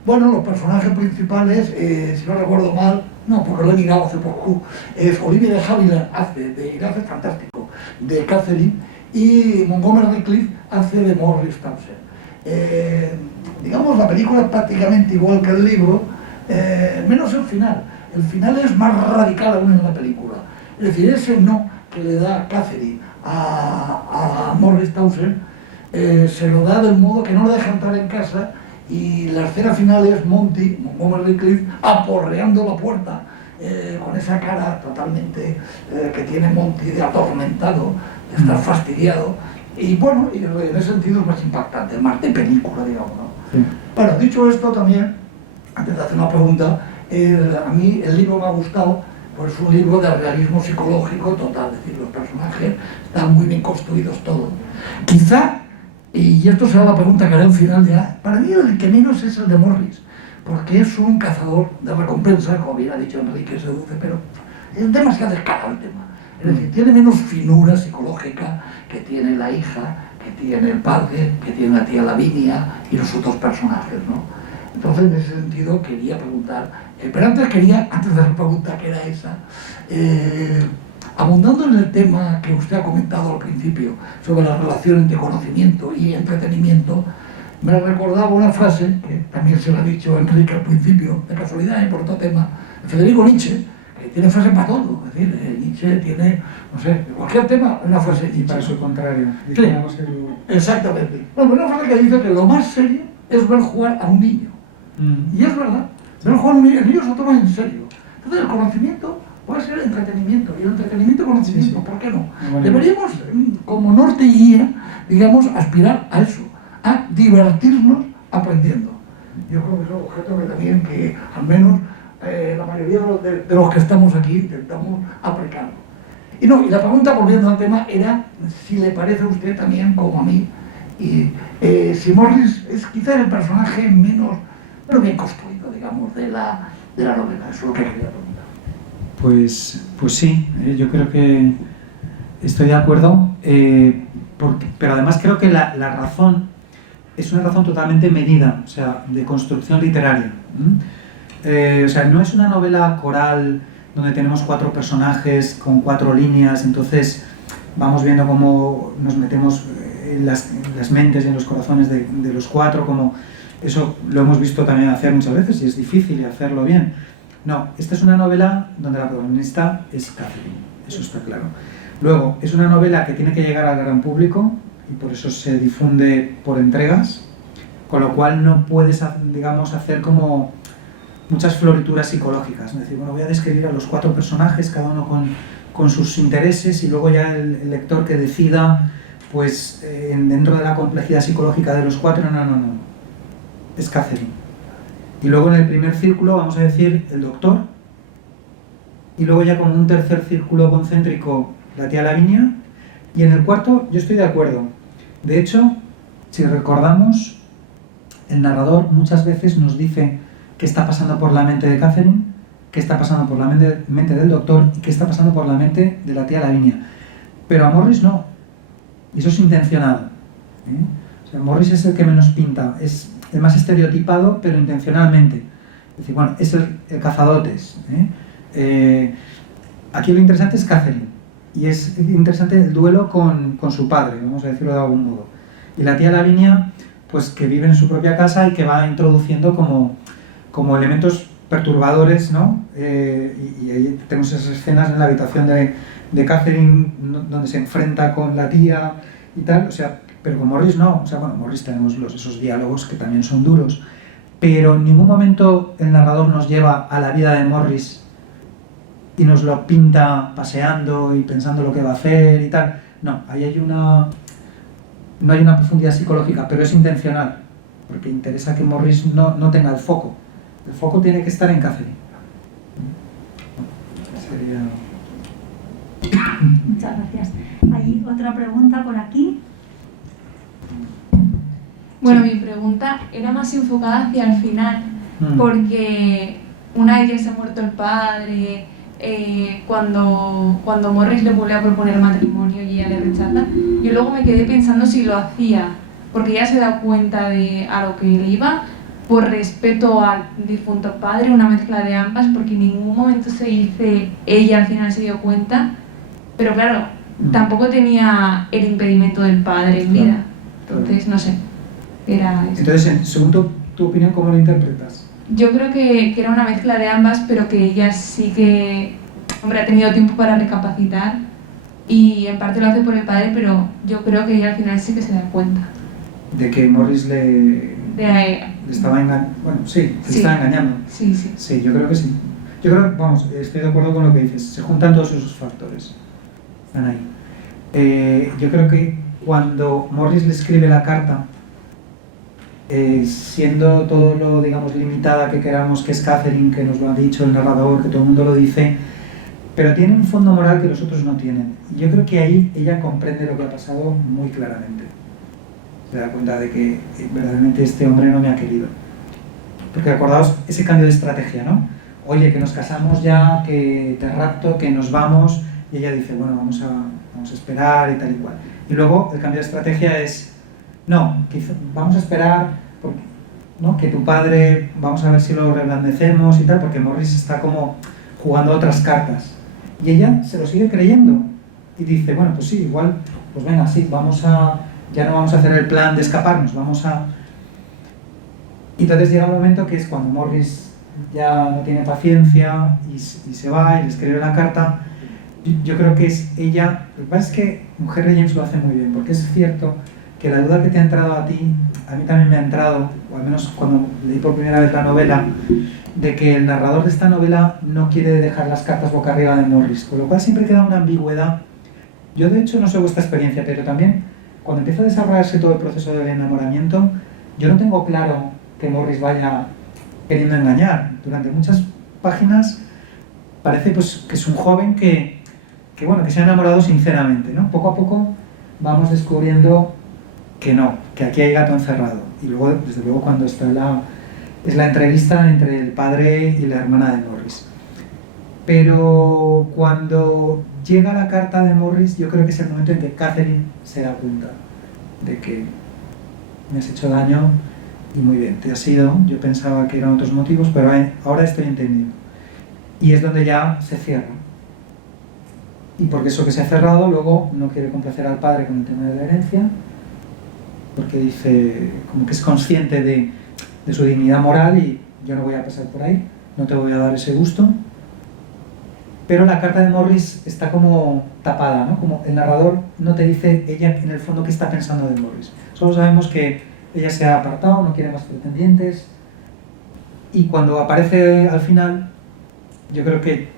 Bueno, los personajes principales, si no recuerdo mal, no, porque lo he mirado hace poco, es Olivia de Havilland, hace fantástico, de Catherine, y Montgomery Clift hace de Morris Townsend. Digamos, la película es prácticamente igual que el libro, menos el final. El final es más radical aún en la película. Es decir, ese no que le da Catherine a Morris Townsend, se lo da del modo que no le deja entrar en casa, y la escena final es Montgomery Clift, aporreando la puerta, con esa cara totalmente que tiene Monty de atormentado, de estar fastidiado, y bueno, y en ese sentido es más impactante, más de película, digamos, ¿no? Sí. Bueno, dicho esto también, antes de hacer una pregunta, a mí el libro me ha gustado, pues es un libro de realismo psicológico total, es decir, los personajes están muy bien construidos todos. Quizá, y esto será la pregunta que haré al final ya, para mí el que menos es el de Morris, porque es un cazador de recompensa, como bien ha dicho Enrique, seduce, pero es demasiado escalado el tema. Es decir, tiene menos finura psicológica que tiene la hija, que tiene el padre, que tiene la tía Lavinia y los otros personajes, ¿no? Entonces, en ese sentido, quería preguntar, pero antes de la pregunta que era esa, abundando en el tema que usted ha comentado al principio sobre la relación entre conocimiento y entretenimiento, me recordaba una frase, que también se la ha dicho Enrique al principio, de casualidad y por otro tema, Federico Nietzsche, que tiene frase para todo. Es decir, Nietzsche tiene, no sé, cualquier tema, una frase de Nietzsche. Y para su contrario. Sí, exactamente. Bueno, una frase que dice que lo más serio es ver jugar a un niño. Y es verdad, ver jugar a un niño, el niño se lo toma en serio. Entonces el conocimiento puede ser entretenimiento, y el entretenimiento conocimiento, ¿por qué no? Bueno, deberíamos, como norte y guía, digamos, aspirar a eso, a divertirnos aprendiendo. Yo creo que es un objeto que también, que al menos la mayoría de los que estamos aquí intentamos aplicarlo. Y la pregunta, volviendo al tema, era si le parece a usted también, como a mí, y si Morris es quizás el personaje menos, pero bien construido, digamos, de la novela. Eso es lo que quería preguntar. Pues sí, yo creo que estoy de acuerdo, pero además creo que la razón es una razón totalmente medida, o sea, de construcción literaria. O sea, no es una novela coral donde tenemos 4 personajes con 4 líneas, entonces vamos viendo cómo nos metemos en las mentes y en los corazones de los 4, como eso lo hemos visto también hacer muchas veces y es difícil hacerlo bien. No, esta es una novela donde la protagonista es Catherine, eso está claro. Luego, es una novela que tiene que llegar al gran público y por eso se difunde por entregas, con lo cual no puedes, digamos, hacer como muchas florituras psicológicas, es decir, bueno, voy a describir a los 4 personajes, cada uno con sus intereses, y luego ya el lector que decida pues dentro de la complejidad psicológica de los cuatro, no, es Catherine. Y luego en el primer círculo vamos a decir el doctor, y luego ya como un tercer círculo concéntrico la tía Lavinia, y en el cuarto yo estoy de acuerdo. De hecho, si recordamos, el narrador muchas veces nos dice qué está pasando por la mente de Catherine, qué está pasando por la mente del doctor y qué está pasando por la mente de la tía Lavinia. Pero a Morris no, y eso es intencionado, ¿eh? O sea, Morris es el que menos pinta, es el más estereotipado, pero intencionalmente. Es decir, bueno, es el cazadotes, aquí lo interesante es Catherine, y es interesante el duelo con su padre, vamos a decirlo de algún modo. Y la tía Lavinia, pues que vive en su propia casa y que va introduciendo como elementos perturbadores, ¿no? Y ahí tenemos esas escenas en la habitación de Catherine, donde se enfrenta con la tía y tal, o sea, pero con Morris no, o sea, bueno, Morris tenemos esos diálogos que también son duros, pero en ningún momento el narrador nos lleva a la vida de Morris y nos lo pinta paseando y pensando lo que va a hacer y tal. No, ahí no hay una profundidad psicológica, pero es intencional, porque interesa que Morris no tenga el foco. El foco tiene que estar en Catherine. Muchas gracias. Hay otra pregunta por aquí. Bueno, mi pregunta era más enfocada hacia el final, porque una vez ya se ha muerto el padre, cuando Morris le vuelve a proponer matrimonio y ella le rechaza, yo luego me quedé pensando si lo hacía porque ella se da cuenta de a lo que le iba, por respeto al difunto padre, una mezcla de ambas, porque en ningún momento se dice ella al final se dio cuenta, pero claro, tampoco tenía el impedimento del padre en vida, entonces no sé, era eso. Entonces, según tu opinión, ¿cómo lo interpretas? Yo creo que era una mezcla de ambas, pero que ella sí que, hombre, ha tenido tiempo para recapacitar y en parte lo hace por el padre, pero yo creo que ella al final sí que se da cuenta. De que Morris le estaba engañando. Bueno, sí, le estaba engañando. Sí. Sí, yo creo que sí. Yo creo, vamos, estoy de acuerdo con lo que dices. Se juntan todos esos factores. Están ahí. Yo creo que cuando Morris le escribe la carta, siendo todo lo, digamos, limitada que queramos, que es Catherine, que nos lo ha dicho el narrador, que todo el mundo lo dice, pero tiene un fondo moral que los otros no tienen. Y yo creo que ahí ella comprende lo que ha pasado muy claramente. Se da cuenta de que verdaderamente este hombre no me ha querido. Porque acordaos ese cambio de estrategia, ¿no? Oye, que nos casamos ya, que te rapto, que nos vamos, y ella dice, bueno, vamos a esperar y tal y cual. Y luego el cambio de estrategia es, no, vamos a esperar, porque, ¿no? Que tu padre, vamos a ver si lo reblandecemos y tal, porque Morris está como jugando otras cartas. Y ella se lo sigue creyendo y dice, bueno, pues sí, igual, pues venga, sí, ya no vamos a hacer el plan de escaparnos, Y entonces llega un momento que es cuando Morris ya no tiene paciencia y se va y le escribe la carta. Yo creo que es ella, lo que pasa es que Mujer de James lo hace muy bien, porque es cierto que la duda que te ha entrado a ti, a mí también me ha entrado, o al menos cuando leí por primera vez la novela, de que el narrador de esta novela no quiere dejar las cartas boca arriba de Morris, con lo cual siempre queda una ambigüedad. Yo de hecho no sé vuestra experiencia, pero también cuando empieza a desarrollarse todo el proceso del enamoramiento, yo no tengo claro que Morris vaya queriendo engañar. Durante muchas páginas parece pues que es un joven que se ha enamorado sinceramente, ¿no? Poco a poco vamos descubriendo que no, que aquí hay gato encerrado. Y luego, desde luego, cuando está es la entrevista entre el padre y la hermana de Morris. Pero cuando llega la carta de Morris, yo creo que es el momento en que Catherine se da cuenta de que me has hecho daño y muy bien, te has ido, yo pensaba que eran otros motivos, pero ahora estoy entendiendo. Y es donde ya se cierra. Y porque eso que se ha cerrado, luego no quiere complacer al padre con el tema de la herencia, porque dice, como que es consciente de su dignidad moral y yo no voy a pasar por ahí, no te voy a dar ese gusto. Pero la carta de Morris está como tapada, ¿no? Como el narrador no te dice ella en el fondo qué está pensando de Morris. Solo sabemos que ella se ha apartado, no quiere más pretendientes, y cuando aparece al final, yo creo que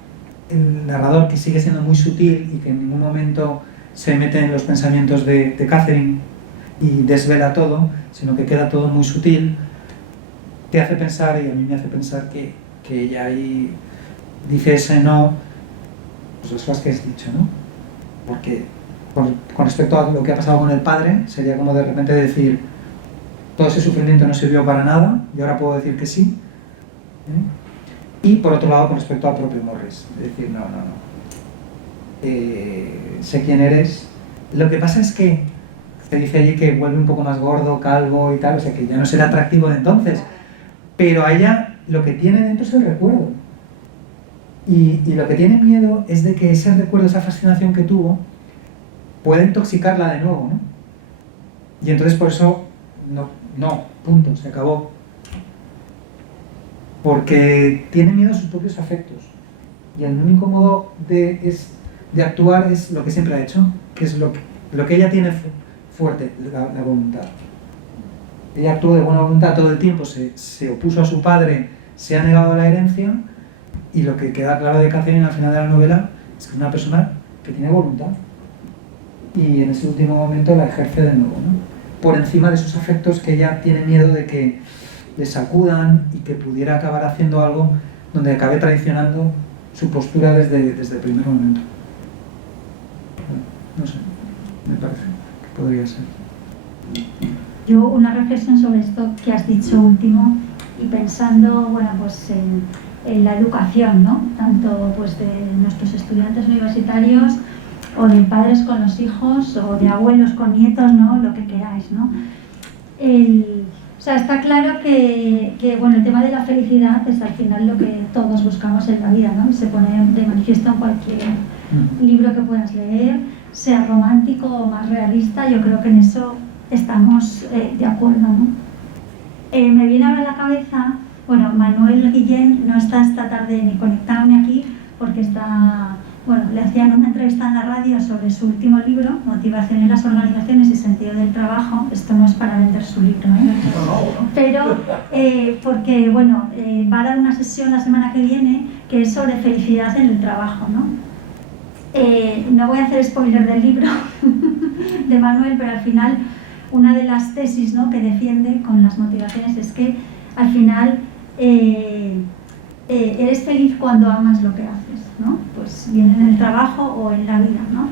el narrador, que sigue siendo muy sutil y que en ningún momento se mete en los pensamientos de Catherine y desvela todo, sino que queda todo muy sutil, te hace pensar, y a mí me hace pensar que ella ahí dice ese no, pues las cosas que has dicho, ¿no? Porque con respecto a lo que ha pasado con el padre, sería como de repente decir, todo ese sufrimiento no sirvió para nada, y ahora puedo decir que sí. Y por otro lado, con respecto al propio Morris, decir, no. Sé quién eres. Lo que pasa es que se dice allí que vuelve un poco más gordo, calvo y tal, o sea que ya no será atractivo de entonces, pero a ella lo que tiene dentro es el recuerdo, y lo que tiene miedo es de que ese recuerdo, esa fascinación que tuvo, pueda intoxicarla de nuevo, ¿no? Y entonces por eso no, punto, se acabó, porque tiene miedo a sus propios afectos, y el único modo de actuar es lo que siempre ha hecho, que es lo que ella tiene fuerte, la voluntad. Ella actuó de buena voluntad todo el tiempo, se opuso a su padre, se ha negado a la herencia, y lo que queda claro de Catherine al final de la novela es que es una persona que tiene voluntad, y en ese último momento la ejerce de nuevo, ¿no? Por encima de esos afectos que ella tiene miedo de que le sacudan y que pudiera acabar haciendo algo donde acabe traicionando su postura desde el primer momento. No sé, me parece que podría ser. Yo una reflexión sobre esto que has dicho último, y pensando, bueno, pues en la educación, ¿no? Tanto pues de nuestros estudiantes universitarios, o de padres con los hijos, o de abuelos con nietos, ¿no? Lo que queráis, ¿no? O sea, está claro que bueno, el tema de la felicidad es al final lo que todos buscamos en la vida, ¿no? Y se pone de manifiesto en cualquier libro que puedas leer, sea romántico o más realista. Yo creo que en eso estamos de acuerdo, ¿no? Me viene ahora a la cabeza, bueno, Manuel Guillén no está esta tarde ni conectado ni aquí, porque le hacían una entrevista en la radio sobre su último libro, Motivación en las organizaciones y sentido del trabajo. Esto no es para vender su libro, pero porque va a dar una sesión la semana que viene que es sobre felicidad en el trabajo, ¿no? No voy a hacer spoiler del libro de Manuel, pero al final una de las tesis, ¿no?, que defiende con las motivaciones es que al final eres feliz cuando amas lo que haces, ¿no? Pues bien en el trabajo o en la vida, ¿no?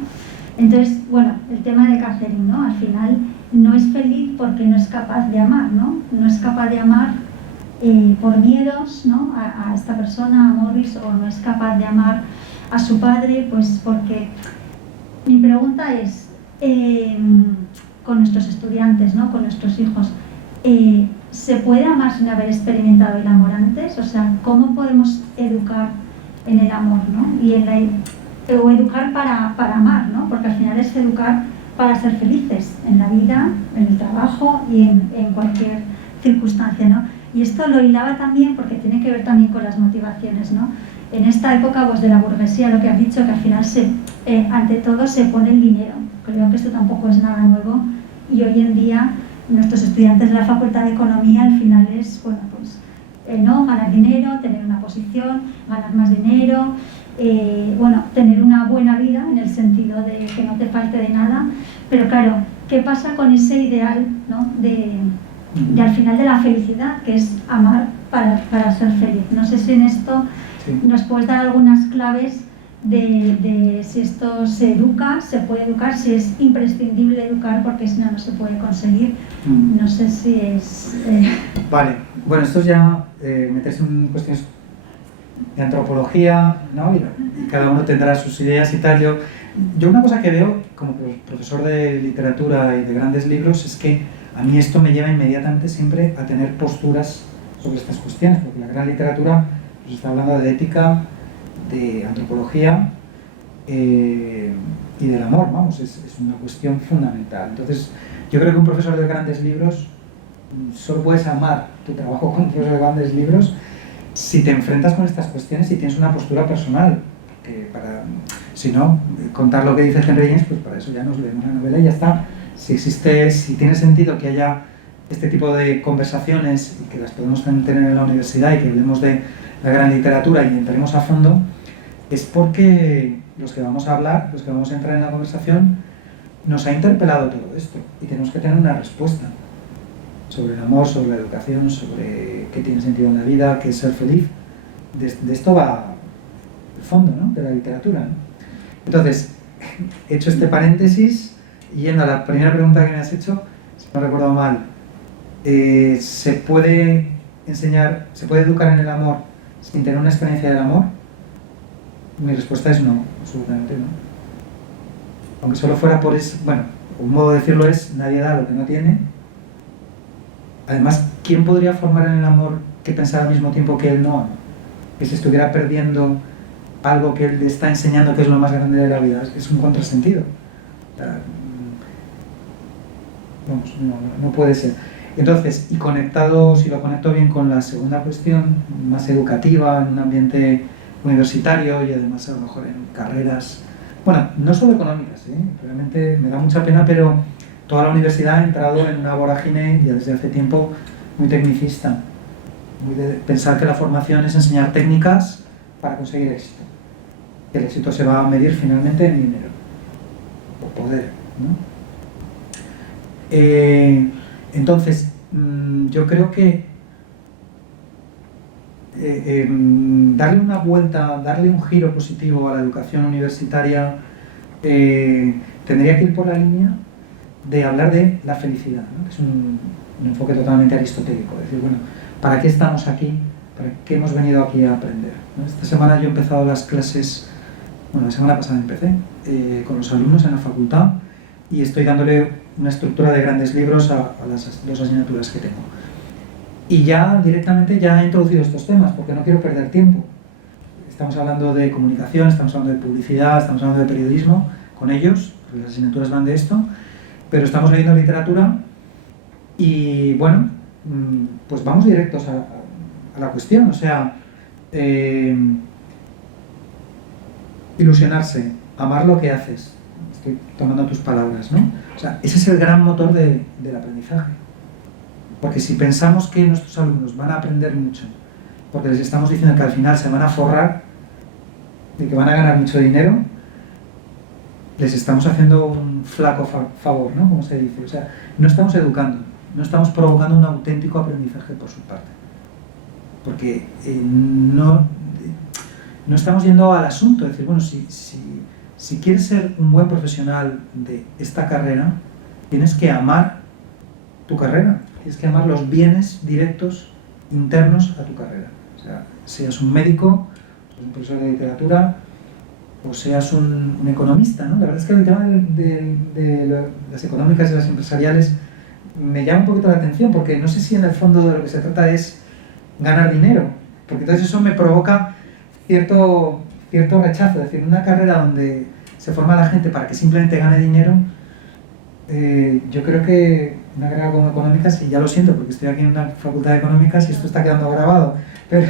Entonces, bueno, el tema de Catherine, ¿no? Al final no es feliz porque no es capaz de amar, ¿no? No es capaz de amar por miedos, ¿no?, a esta persona, a Morris, o no es capaz de amar a su padre, pues porque... Mi pregunta es, con nuestros estudiantes, ¿no?, con nuestros hijos, ¿se puede amar sin haber experimentado el amor antes? O sea, ¿cómo podemos educar en el amor, ¿no? O educar para amar, ¿no? Porque al final es educar para ser felices en la vida, en el trabajo y en cualquier circunstancia, ¿no? Y esto lo hilaba también porque tiene que ver también con las motivaciones, ¿no? En esta época pues, de la burguesía, lo que has dicho, que al final ante todo se pone el dinero. Creo que esto tampoco es nada nuevo, y hoy en día nuestros estudiantes de la Facultad de Economía al final es, bueno, pues, ganar dinero, tener una posición, ganar más dinero, tener una buena vida en el sentido de que no te falte de nada. Pero claro, ¿qué pasa con ese ideal, ¿no?, de al final de la felicidad, que es amar para ser feliz? No sé si en esto nos puedes dar algunas claves de si esto se educa, se puede educar, si es imprescindible educar porque si no, no se puede conseguir. No sé si es... Vale, bueno, esto es ya meterse en cuestiones de antropología, ¿no? Y cada uno tendrá sus ideas y tal. Yo una cosa que veo como profesor de literatura y de grandes libros es que a mí esto me lleva inmediatamente siempre a tener posturas sobre estas cuestiones, porque la gran literatura pues, está hablando de ética, de antropología y del amor, vamos, es una cuestión fundamental. Entonces, yo creo que un profesor de grandes libros solo puedes amar tu trabajo como profesor de grandes libros si te enfrentas con estas cuestiones y tienes una postura personal. Si no, contar lo que dice Henry James, pues para eso ya nos leemos la novela y ya está. Si tiene sentido que haya este tipo de conversaciones y que las podemos tener en la universidad y que hablemos de la gran literatura y entremos a fondo, es porque los que vamos a hablar, los que vamos a entrar en la conversación, nos ha interpelado todo esto y tenemos que tener una respuesta sobre el amor, sobre la educación, sobre qué tiene sentido en la vida, qué es ser feliz. De esto va el fondo, ¿no?, de la literatura, ¿no? Entonces, he hecho este paréntesis y yendo a la primera pregunta que me has hecho, si no recuerdo mal, ¿se puede enseñar, se puede educar en el amor sin tener una experiencia del amor? Mi respuesta es no, absolutamente no. Aunque solo fuera por eso, bueno, un modo de decirlo es, nadie da lo que no tiene. Además, ¿quién podría formar en el amor que pensara al mismo tiempo que él no ama? Que se estuviera perdiendo algo que él le está enseñando que es lo más grande de la vida. Es un contrasentido. Vamos, no puede ser. Entonces, y conectado, si lo conecto bien con la segunda cuestión, más educativa, en un ambiente universitario y además a lo mejor en carreras, bueno, no solo económicas, realmente me da mucha pena, pero toda la universidad ha entrado en una vorágine ya desde hace tiempo muy tecnicista, muy de pensar que la formación es enseñar técnicas para conseguir éxito. El éxito se va a medir finalmente en dinero o poder, ¿no? Entonces, yo creo que darle una vuelta, darle un giro positivo a la educación universitaria tendría que ir por la línea de hablar de la felicidad, ¿no?, que es un enfoque totalmente aristotélico, decir, bueno, ¿para qué estamos aquí? ¿Para qué hemos venido aquí a aprender? ¿No? Esta semana yo he empezado las clases, bueno, la semana pasada empecé con los alumnos en la facultad y estoy dándole una estructura de grandes libros a las dos asignaturas que tengo. Y ya directamente ya he introducido estos temas porque no quiero perder tiempo. Estamos hablando de comunicación, estamos hablando de publicidad, estamos hablando de periodismo con ellos, porque las asignaturas van de esto, pero estamos leyendo literatura y bueno, pues vamos directos a la cuestión, o sea, ilusionarse, amar lo que haces, estoy tomando tus palabras, ¿no? O sea, ese es el gran motor del aprendizaje. Porque si pensamos que nuestros alumnos van a aprender mucho, porque les estamos diciendo que al final se van a forrar, de que van a ganar mucho dinero, les estamos haciendo un flaco favor, ¿no?, como se dice. O sea, no estamos educando, no estamos provocando un auténtico aprendizaje por su parte. Porque no estamos yendo al asunto, es decir, bueno, si quieres ser un buen profesional de esta carrera, tienes que amar tu carrera, tienes que amar los bienes directos internos a tu carrera. O sea, seas un médico, un profesor de literatura, o seas un economista, ¿no? La verdad es que el tema de las económicas y las empresariales me llama un poquito la atención, porque no sé si en el fondo de lo que se trata es ganar dinero, porque entonces eso me provoca cierto rechazo. Es decir, una carrera donde se forma la gente para que simplemente gane dinero, yo creo que una carrera como económicas, y ya lo siento porque estoy aquí en una facultad de económicas y esto está quedando grabado, pero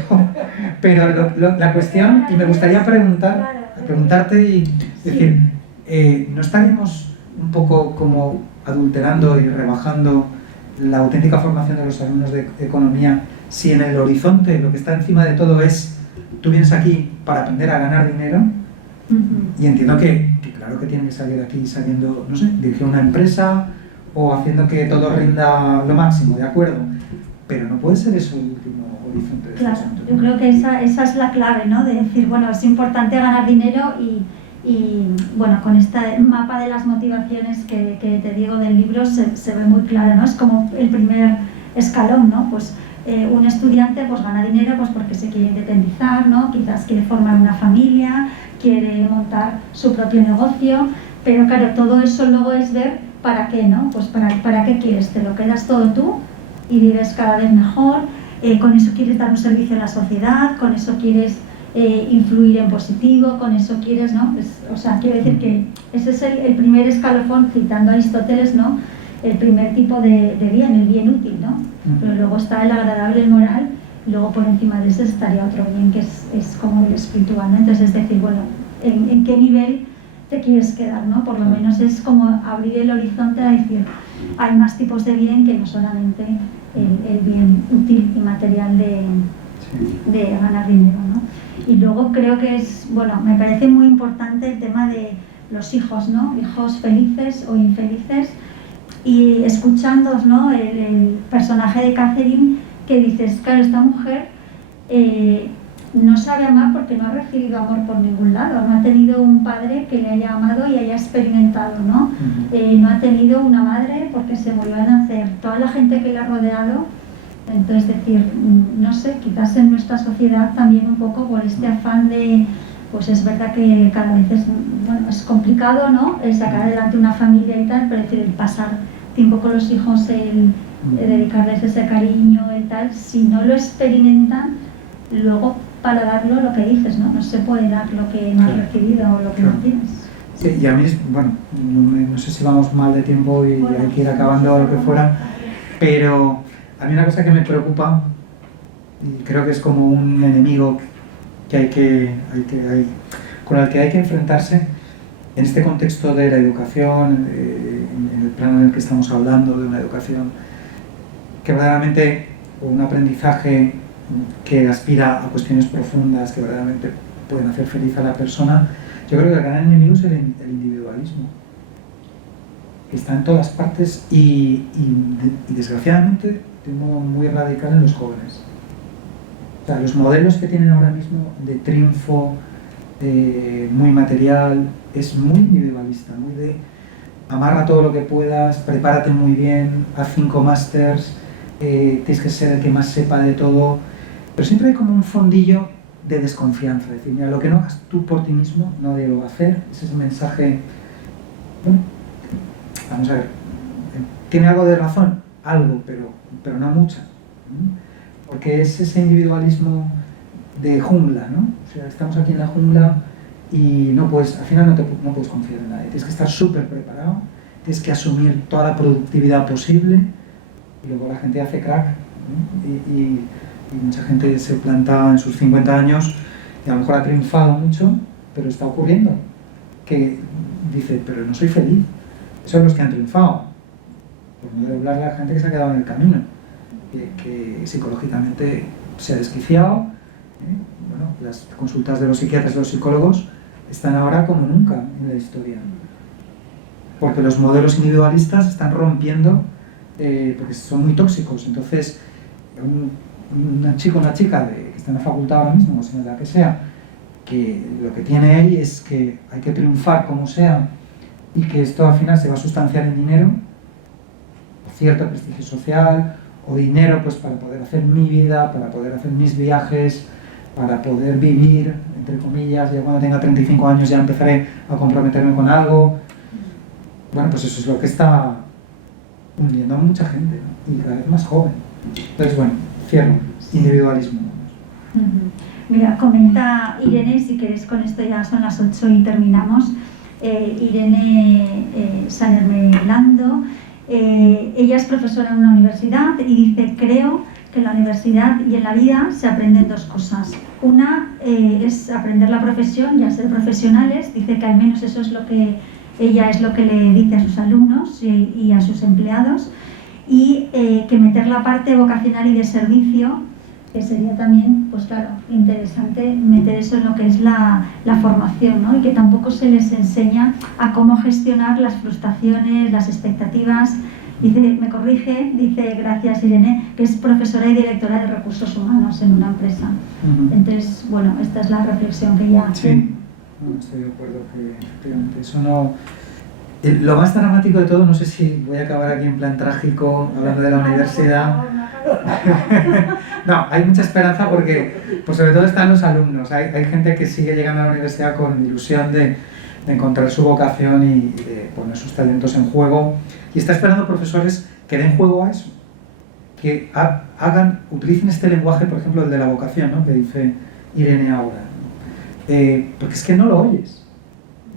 la cuestión, y me gustaría preguntarte y decir, ¿no estaríamos un poco como adulterando y rebajando la auténtica formación de los alumnos de economía si en el horizonte lo que está encima de todo es tú vienes aquí para aprender a ganar dinero? Y entiendo que claro que tienen que salir aquí sabiendo, no sé, dirigir una empresa o haciendo que todo rinda lo máximo, ¿de acuerdo? Pero no puede ser eso el último horizonte de Claro, asunto, ¿no? yo creo que esa es la clave, ¿no? De decir, bueno, es importante ganar dinero y bueno, con este mapa de las motivaciones que te digo del libro se ve muy claro, ¿no? Es como el primer escalón, ¿no? Pues un estudiante pues gana dinero pues porque se quiere independizar, ¿no? Quizás quiere formar una familia, quiere montar su propio negocio, pero claro, todo eso luego es ver para qué, ¿no? Pues para qué quieres, te lo quedas todo tú y vives cada vez mejor, con eso quieres dar un servicio a la sociedad, con eso quieres influir en positivo, con eso quieres, ¿no? Pues, o sea, quiero decir que ese es el primer escalafón, citando a Aristóteles, ¿no? El primer tipo de bien, el bien útil, ¿no? Pero luego está el agradable, el moral, y luego por encima de ese estaría otro bien que es como el espiritual, ¿no? Entonces es decir, bueno, ¿en qué nivel te quieres quedar, ¿no? Por lo menos es como abrir el horizonte a decir, hay más tipos de bien que no solamente el bien útil y material de ganar dinero, ¿no? Y luego creo que es, bueno, me parece muy importante el tema de los hijos, ¿no? Hijos felices o infelices, y escuchando, ¿no?, el personaje de Catherine, que dices, claro, esta mujer no sabe amar porque no ha recibido amor por ningún lado, no ha tenido un padre que le haya amado y haya experimentado, ¿no? No ha tenido una madre porque se murió al nacer, toda la gente que le ha rodeado. Entonces, decir, no sé, quizás en nuestra sociedad también un poco por este afán de, pues es verdad que cada vez es complicado, ¿no?, el sacar adelante una familia y tal, pero decir, el pasar tiempo con los hijos, el dedicarles ese cariño y tal, si no lo experimentan, luego para darlo, lo que dices, ¿no? No se puede dar lo que no has recibido o lo que no tienes. Sí, y a mí, bueno, no sé si vamos mal de tiempo y hay que ir acabando lo que fuera, pero a mí una cosa que me preocupa, y creo que es como un enemigo con el que hay que enfrentarse en este contexto de la educación, en el plano en el que estamos hablando, de una educación que verdaderamente, un aprendizaje que aspira a cuestiones profundas, que verdaderamente pueden hacer feliz a la persona. Yo creo que el gran enemigo es el individualismo, que está en todas partes y desgraciadamente de un modo muy radical en los jóvenes. O sea, los modelos que tienen ahora mismo de triunfo, muy material, es muy individualista, muy de amarra todo lo que puedas, prepárate muy bien, haz 5 másters, tienes que ser el que más sepa de todo, pero siempre hay como un fondillo de desconfianza, es decir, mira, lo que no hagas tú por ti mismo, nadie lo va a hacer. Ese es el mensaje. Bueno, vamos a ver, ¿tiene algo de razón? Algo, pero no mucha, porque es ese individualismo de jungla, ¿no? O sea, estamos aquí en la jungla y no puedes, al final no puedes confiar en nadie, tienes que estar súper preparado, tienes que asumir toda la productividad posible, y luego la gente hace crack, ¿no? Y mucha gente se planta en sus 50 años y a lo mejor ha triunfado mucho, pero está ocurriendo que dice, pero no soy feliz. Esos son los que han triunfado, por no hablar de la gente que se ha quedado en el camino, que psicológicamente se ha desquiciado. Bueno, las consultas de los psiquiatras y los psicólogos están ahora como nunca en la historia, porque los modelos individualistas están rompiendo, porque son muy tóxicos. Entonces, un chico o una chica que está en la facultad ahora mismo, o sea, la que sea, que lo que tiene ahí es que hay que triunfar como sea y que esto al final se va a sustanciar en dinero, o cierto prestigio social, o dinero pues para poder hacer mi vida, para poder hacer mis viajes, para poder vivir, entre comillas, ya cuando tenga 35 años ya empezaré a comprometerme con algo. Bueno, pues eso es lo que está hundiendo a mucha gente, ¿no? Y cada vez más joven. Entonces, bueno, cierro, individualismo. Mira, comenta Irene, si queréis, con esto ya son las 8 y terminamos. Irene Salerme-Lando, ella es profesora en una universidad y dice, creo que en la universidad y en la vida se aprenden 2 cosas. Una es aprender la profesión, ya ser profesionales, dice que al menos eso es lo que ella es lo que le dice a sus alumnos y a sus empleados, y que meter la parte vocacional y de servicio, que sería también, pues claro, interesante meter eso en lo que es la formación, ¿no? Y que tampoco se les enseña a cómo gestionar las frustraciones, las expectativas. Dice, me corrige, dice, gracias Irene, que es profesora y directora de recursos humanos en una empresa. Entonces, bueno, esta es la reflexión que ella hace. Sí, no, estoy de acuerdo que efectivamente eso no... Lo más dramático de todo, no sé si voy a acabar aquí en plan trágico, hablando de la universidad. No, hay mucha esperanza porque, pues sobre todo están los alumnos. Hay gente que sigue llegando a la universidad con ilusión de encontrar su vocación y de poner sus talentos en juego. Y está esperando profesores que den juego a eso. Que utilicen este lenguaje, por ejemplo, el de la vocación, ¿no? Que dice Irene ahora. Porque es que no lo oyes.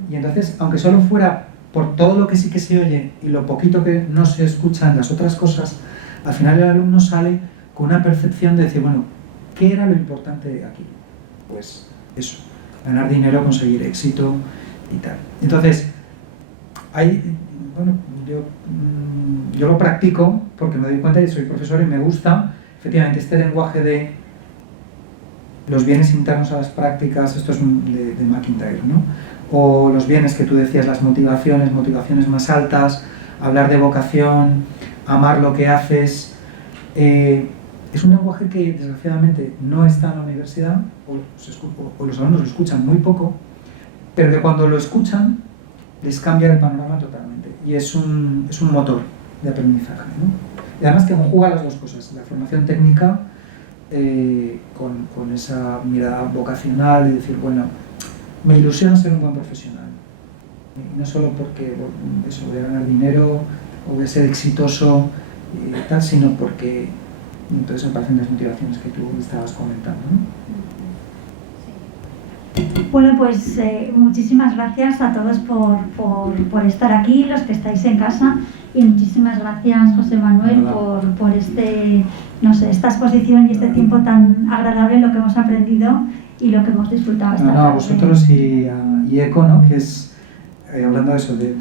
Y entonces, aunque solo fuera por todo lo que sí que se oye y lo poquito que no se escuchan las otras cosas, al final el alumno sale con una percepción de decir, bueno, ¿qué era lo importante aquí? Pues eso, ganar dinero, conseguir éxito y tal. Entonces, bueno, yo lo practico porque me doy cuenta y soy profesor y me gusta efectivamente este lenguaje de los bienes internos a las prácticas, esto es de McIntyre, ¿no? O los bienes que tú decías, las motivaciones más altas, hablar de vocación, amar lo que haces. Es un lenguaje que desgraciadamente no está en la universidad, o los alumnos lo escuchan muy poco, pero que cuando lo escuchan les cambia el panorama totalmente. Y es un motor de aprendizaje, ¿no? Y además que conjuga las dos cosas, la formación técnica con esa mirada vocacional y decir, bueno, me ilusiona ser un buen profesional. Y no solo porque eso, voy a ganar dinero o voy a ser exitoso y tal, sino porque entonces aparecen las motivaciones que tú estabas comentando, ¿no? Bueno, pues muchísimas gracias a todos por estar aquí, los que estáis en casa, y muchísimas gracias, José Manuel, por esta exposición y este tiempo tan agradable, lo que hemos aprendido y lo que hemos disfrutado esta tarde. A vosotros y a ECO, ¿no? Que es, hablando de eso, de